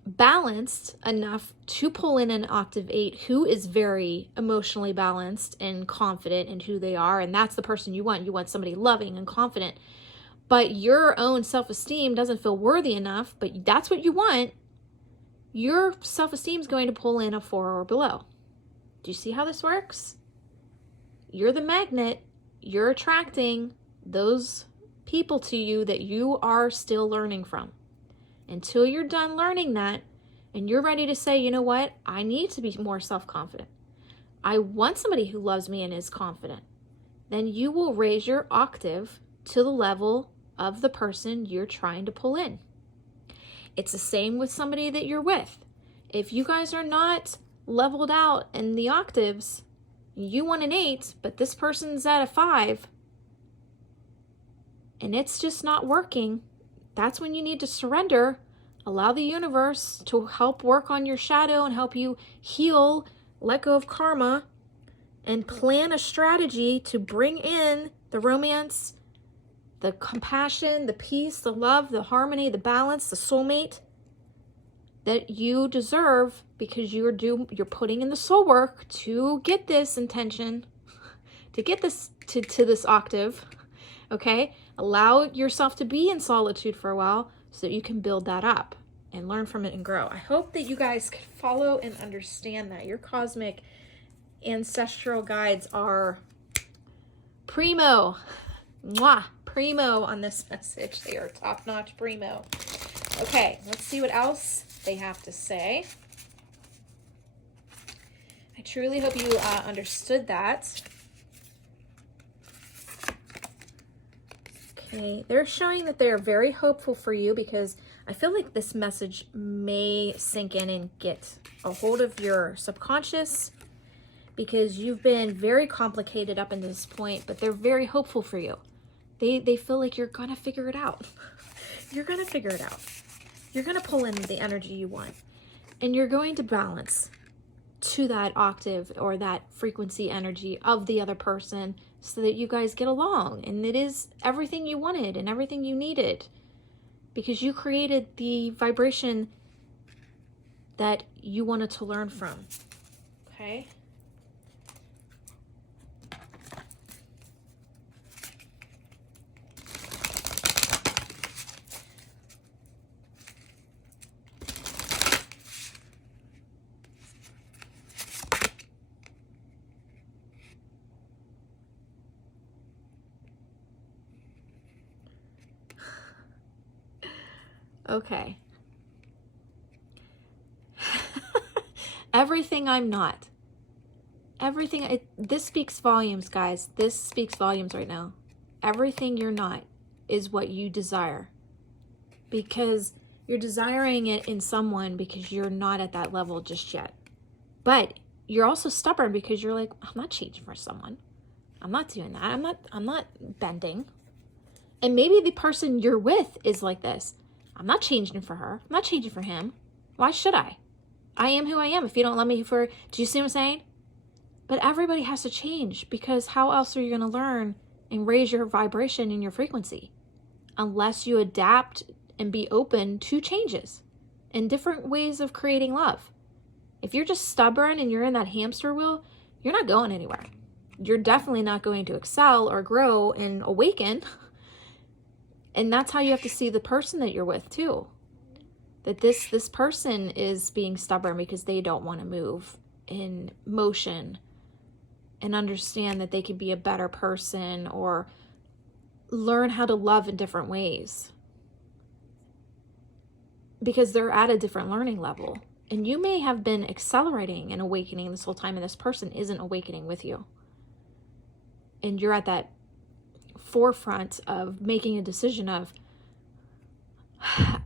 balanced enough to pull in an octave 8 who is very emotionally balanced and confident in who they are, and that's the person you want. You want somebody loving and confident, but your own self-esteem doesn't feel worthy enough, but that's what you want. Your self-esteem is going to pull in a 4 or below. Do you see how this works? You're the magnet. You're attracting those people to you that you are still learning from. Until you're done learning that and you're ready to say, you know what, I need to be more self-confident. I want somebody who loves me and is confident. Then you will raise your octave to the level of the person you're trying to pull in. It's the same with somebody that you're with. If you guys are not leveled out in the octaves, you want an 8, but this person's at a 5, and it's just not working, that's when you need to surrender, allow the universe to help work on your shadow and help you heal, let go of karma, and plan a strategy to bring in the romance, the compassion, the peace, the love, the harmony, the balance, the soulmate that you deserve, because you're putting in the soul work to get this intention, to get this to this octave. Okay, allow yourself to be in solitude for a while so that you can build that up and learn from it and grow. I hope that you guys can follow and understand that. Your cosmic ancestral guides are primo, primo on this message. They are top-notch primo. Okay, let's see what else they have to say. I truly hope you understood that. Okay, they're showing that they're very hopeful for you, because I feel like this message may sink in and get a hold of your subconscious, because you've been very complicated up until this point, but they're very hopeful for you. They feel like you're gonna figure it out. You're gonna figure it out. You're gonna pull in the energy you want, and you're going to balance to that octave or that frequency energy of the other person, so that you guys get along, and it is everything you wanted and everything you needed, because you created the vibration that you wanted to learn from. Okay? Okay. Everything I'm not. Everything, this speaks volumes, guys. This speaks volumes right now. Everything you're not is what you desire. Because you're desiring it in someone because you're not at that level just yet. But you're also stubborn because you're like, I'm not changing for someone. I'm not doing that. I'm not bending. And maybe the person you're with is like this. I'm not changing for her. I'm not changing for him. Why should I? I am who I am. If you don't love me for, do you see what I'm saying? But everybody has to change, because how else are you going to learn and raise your vibration and your frequency? Unless you adapt and be open to changes and different ways of creating love. If you're just stubborn and you're in that hamster wheel, you're not going anywhere. you're definitely not going to excel or grow and awaken. And that's how you have to see the person that you're with too. That this person is being stubborn because they don't want to move in motion and understand that they could be a better person or learn how to love in different ways. Because they're at a different learning level. And you may have been accelerating and awakening this whole time, and this person isn't awakening with you. And you're at that forefront of making a decision of,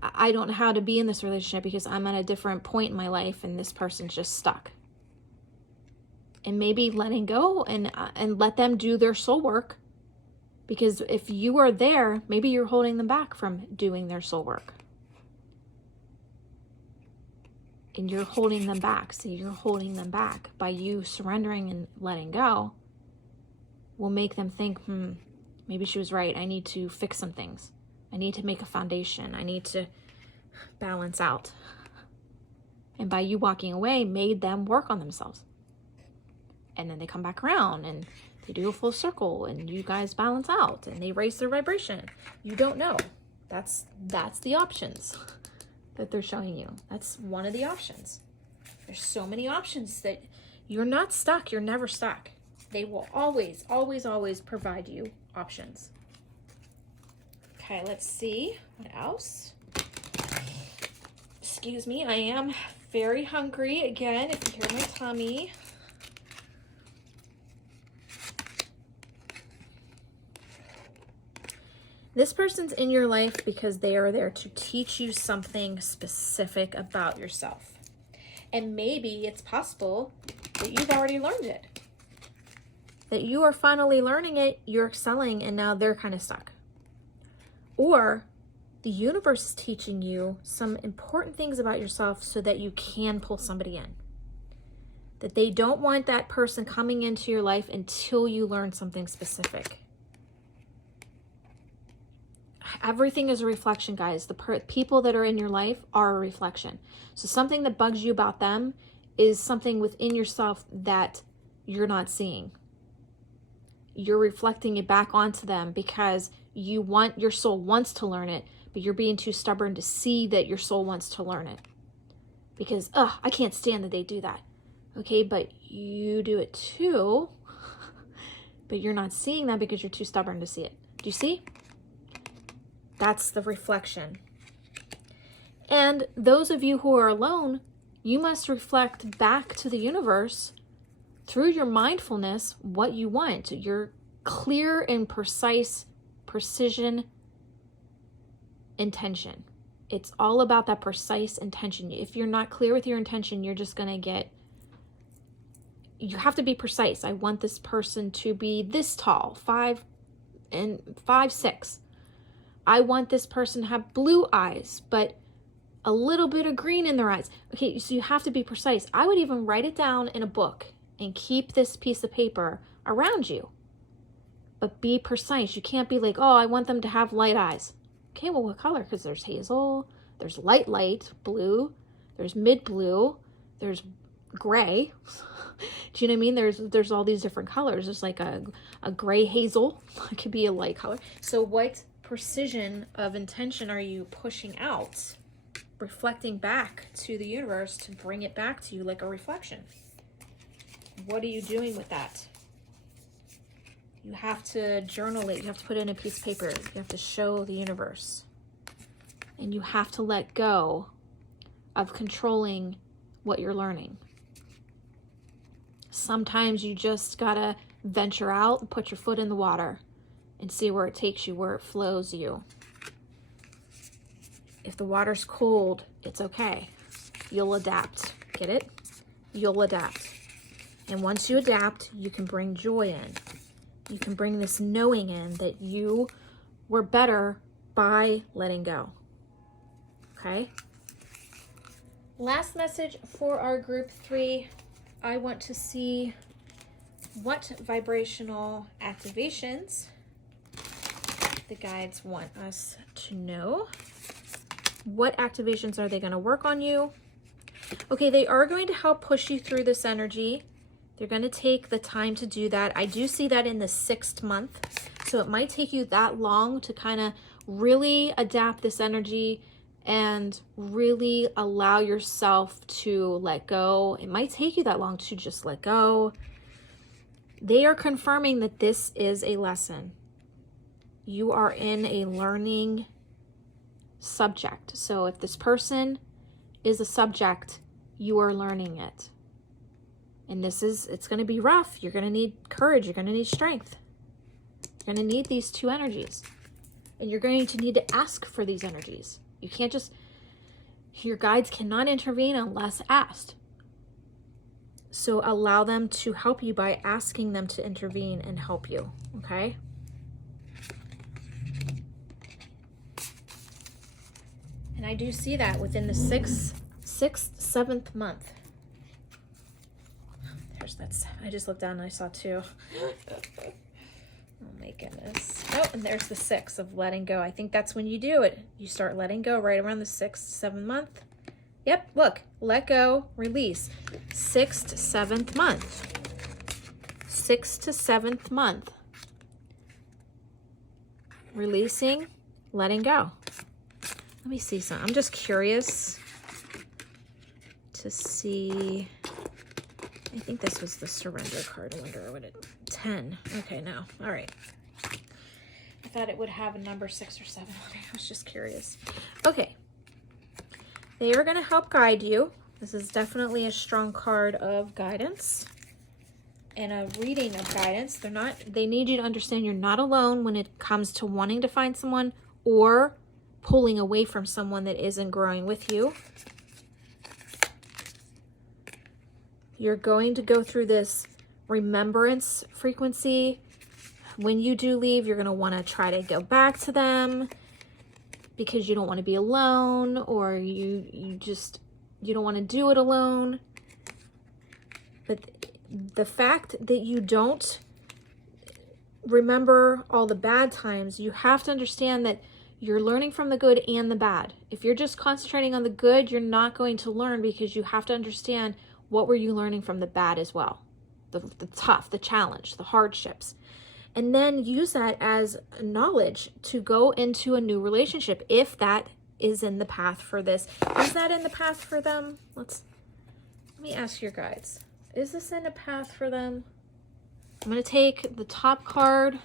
I don't know how to be in this relationship because I'm at a different point in my life and this person's just stuck. And maybe letting go and let them do their soul work. Because if you are there, maybe you're holding them back from doing their soul work. And you're holding them back. See, you're holding them back by you surrendering and letting go will make them think, maybe she was right. I need to fix some things. I need to make a foundation. I need to balance out. And by you walking away, made them work on themselves. And then they come back around and they do a full circle and you guys balance out and they raise their vibration. You don't know. That's the options that they're showing you. That's one of the options. There's so many options that you're not stuck. You're never stuck. They will always, always, always provide you options. Okay, let's see what else. Excuse me, I am very hungry again, if you hear my tummy. This person's in your life because they are there to teach you something specific about yourself. And maybe it's possible that you've already learned it. That you are finally learning it, you're excelling, and now they're kind of stuck. Or the universe is teaching you some important things about yourself so that you can pull somebody in. That they don't want that person coming into your life until you learn something specific. Everything is a reflection, guys. The people that are in your life are a reflection. So something that bugs you about them is something within yourself that you're not seeing. You're reflecting it back onto them because your soul wants to learn it, but you're being too stubborn to see that your soul wants to learn it. Because, I can't stand that they do that. Okay, but you do it too. But you're not seeing that because you're too stubborn to see it. Do you see? That's the reflection. And those of you who are alone, you must reflect back to the universe through your mindfulness what you want. Your clear and precise precision intention. It's all about that precise intention. If you're not clear with your intention, you're just going to you have to be precise. I want this person to be this tall, 5'6". I want this person to have blue eyes, but a little bit of green in their eyes. Okay, so you have to be precise. I would even write it down in a book and keep this piece of paper around you. But be precise. You can't be like, I want them to have light eyes. Okay, well, what color? Because there's hazel, there's light blue, there's mid blue, there's gray. Do you know what I mean? There's all these different colors. There's like a gray hazel. It could be a light color. So what precision of intention are you pushing out, reflecting back to the universe to bring it back to you like a reflection? What are you doing with that? You have to journal it. You have to put it in a piece of paper. You have to show the universe. And you have to let go of controlling what you're learning. Sometimes you just gotta venture out and put your foot in the water and see where it takes you, where it flows you. If the water's cold, it's okay. You'll adapt. Get it? You'll adapt. And once you adapt, you can bring joy in. You can bring this knowing in that you were better by letting go. Okay? Last message for our group 3. I want to see what vibrational activations the guides want us to know. What activations are they going to work on you? Okay, they are going to help push you through this energy. They're going to take the time to do that. I do see that in the 6th month. So it might take you that long to kind of really adapt this energy and really allow yourself to let go. It might take you that long to just let go. They are confirming that this is a lesson. You are in a learning subject. So if this person is a subject, you are learning it. And it's going to be rough. You're going to need courage. You're going to need strength. You're going to need these two energies. And you're going to need to ask for these energies. You can't just, your guides cannot intervene unless asked. So allow them to help you by asking them to intervene and help you, okay? And I do see that within the 6th, 7th month. I just looked down and I saw 2. Oh my goodness. Oh, and there's the 6 of letting go. I think that's when you do it. You start letting go right around the 6th, 7th month. Yep, look, let go, release. 6th, 7th month. 6th to 7th month. Releasing, letting go. Let me see some. I'm just curious to see. I think this was the surrender card. I wonder what 10. Okay, no. All right. I thought it would have a number 6 or 7 on it. I was just curious. Okay. They are going to help guide you. This is definitely a strong card of guidance and a reading of guidance. They need you to understand you're not alone when it comes to wanting to find someone or pulling away from someone that isn't growing with you. You're going to go through this remembrance frequency. When you do leave, you're going to want to try to go back to them because you don't want to be alone, or you don't want to do it alone. But the fact that you don't remember all the bad times, you have to understand that you're learning from the good and the bad. If you're just concentrating on the good, you're not going to learn, because you have to understand what were you learning from the bad as well. The tough, the challenge, the hardships. And then use that as knowledge to go into a new relationship, if that is in the path for this. Is that in the path for them? Let me ask your guides. Is this in a path for them? I'm going to take the top card.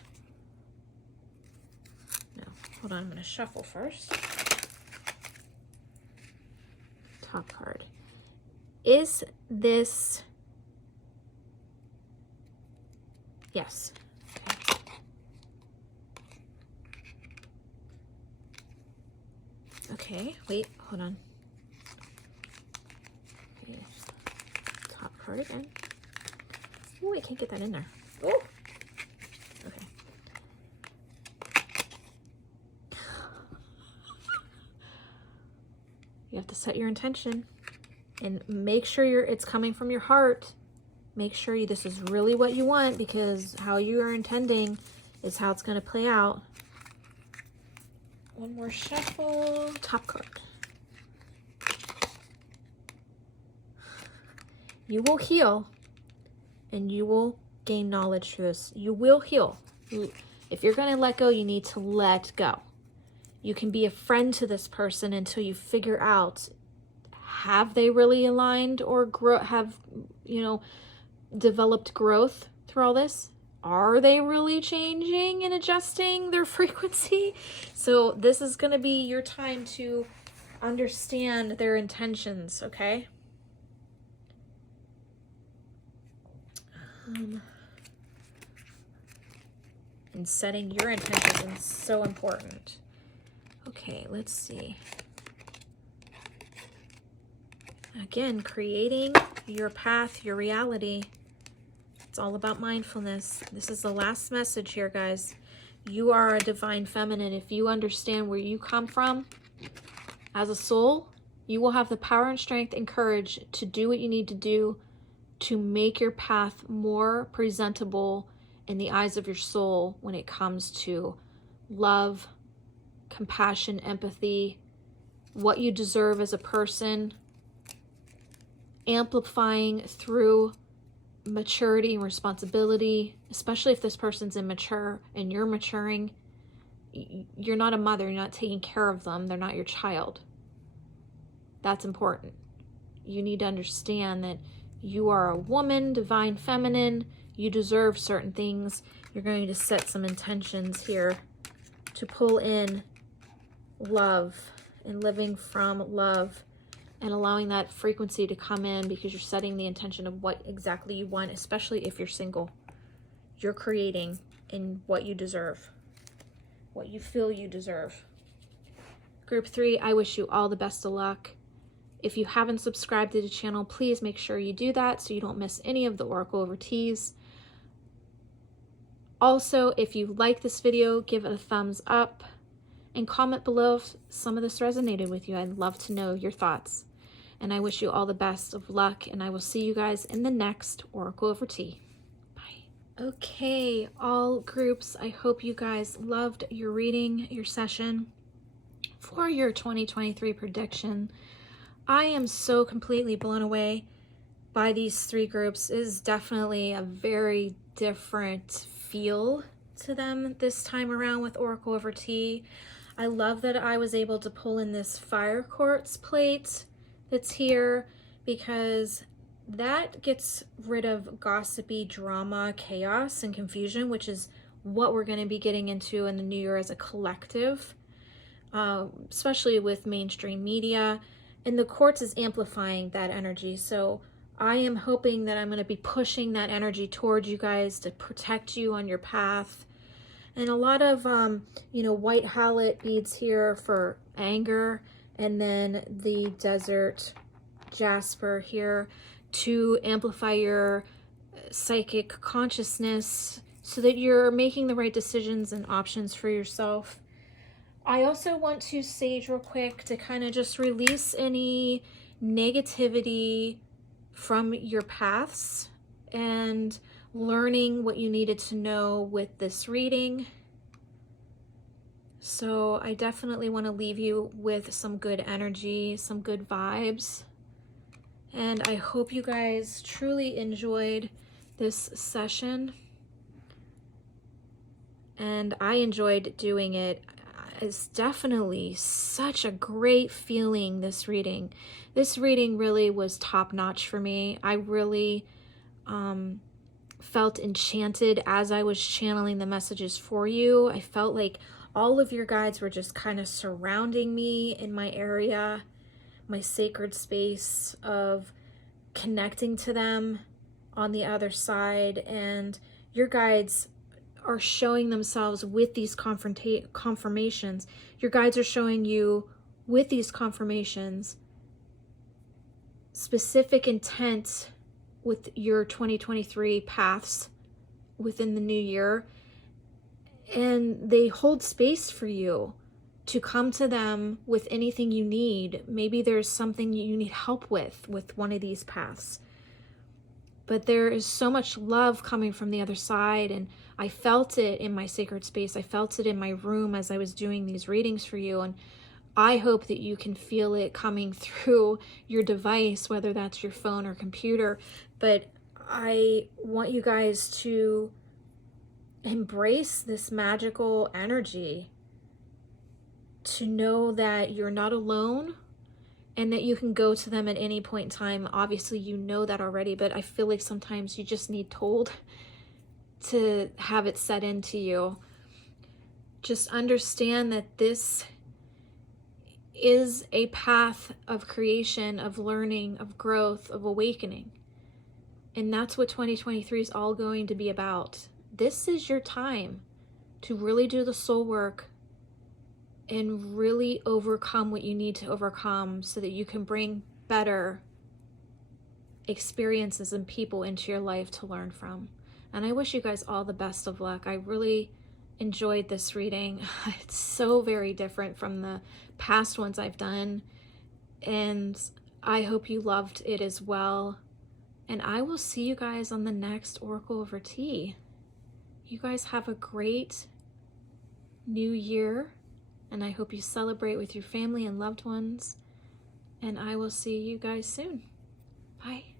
No, hold on. I'm going to shuffle first. Top card. Is this... Yes. Okay, wait, hold on. Okay. Top card again. Oh, I can't get that in there. Oh, okay. You have to set your intention and make sure it's coming from your heart. Make sure this is really what you want, because how you are intending is how it's going to play out. One more shuffle. Top card. You will heal, and you will gain knowledge through this. You will heal. If you're going to let go, you need to let go. You can be a friend to this person until you figure out, have they really aligned or developed growth through all this? Are they really changing and adjusting their frequency? So this is going to be your time to understand their intentions, okay? And setting your intentions is so important. Okay, let's see. Again, creating your path, your reality. It's all about mindfulness. This is the last message here, guys. You are a divine feminine. If you understand where you come from as a soul, you will have the power and strength and courage to do what you need to do to make your path more presentable in the eyes of your soul when it comes to love, compassion, empathy, what you deserve as a person, amplifying through maturity and responsibility, especially if this person's immature and you're maturing. You're not a mother, you're not taking care of them, they're not your child. That's important. You need to understand that you are a woman, divine feminine, you deserve certain things. You're going to set some intentions here to pull in love and living from love and allowing that frequency to come in, because you're setting the intention of what exactly you want, especially if you're single. You're creating in what you deserve, what you feel you deserve. Group 3, I wish you all the best of luck. If you haven't subscribed to the channel, please make sure you do that so you don't miss any of the Oracle over Teas. Also, if you like this video, give it a thumbs up and comment below if some of this resonated with you. I'd love to know your thoughts. And I wish you all the best of luck, and I will see you guys in the next Oracle over Tea. Bye. Okay, all groups, I hope you guys loved your reading, your session for your 2023 prediction. I am so completely blown away by these 3 groups. It is definitely a very different feel to them this time around with Oracle over Tea. I love that I was able to pull in this fire quartz plate that's here, because that gets rid of gossipy drama, chaos, and confusion, which is what we're going to be getting into in the new year as a collective, especially with mainstream media. And the quartz is amplifying that energy. So I am hoping that I'm going to be pushing that energy towards you guys to protect you on your path. And a lot of, white halite beads here for anger. And then the desert jasper here to amplify your psychic consciousness so that you're making the right decisions and options for yourself. I also want to sage real quick to kind of just release any negativity from your paths and learning what you needed to know with this reading. So I definitely want to leave you with some good energy, some good vibes. And I hope you guys truly enjoyed this session. And I enjoyed doing it. It's definitely such a great feeling, this reading. This reading really was top-notch for me. I really felt enchanted as I was channeling the messages for you. I felt like all of your guides were just kind of surrounding me in my area, my sacred space of connecting to them on the other side. And your guides are showing themselves with these confirmations. Your guides are showing you with these confirmations specific intent with your 2023 paths within the new year. And they hold space for you to come to them with anything you need. Maybe there's something you need help with one of these paths. But there is so much love coming from the other side, and I felt it in my sacred space. I felt it in my room as I was doing these readings for you, and I hope that you can feel it coming through your device, whether that's your phone or computer. But I want you guys to embrace this magical energy, to know that you're not alone and that you can go to them at any point in time. Obviously, you know that already, but I feel like sometimes you just need told to have it set into you. Just understand that this is a path of creation, of learning, of growth, of awakening. And that's what 2023 is all going to be about. This is your time to really do the soul work and really overcome what you need to overcome so that you can bring better experiences and people into your life to learn from. And I wish you guys all the best of luck. I really enjoyed this reading. It's so very different from the past ones I've done, and I hope you loved it as well. And I will see you guys on the next Oracle Over Tea. You guys have a great new year, and I hope you celebrate with your family and loved ones. And I will see you guys soon. Bye.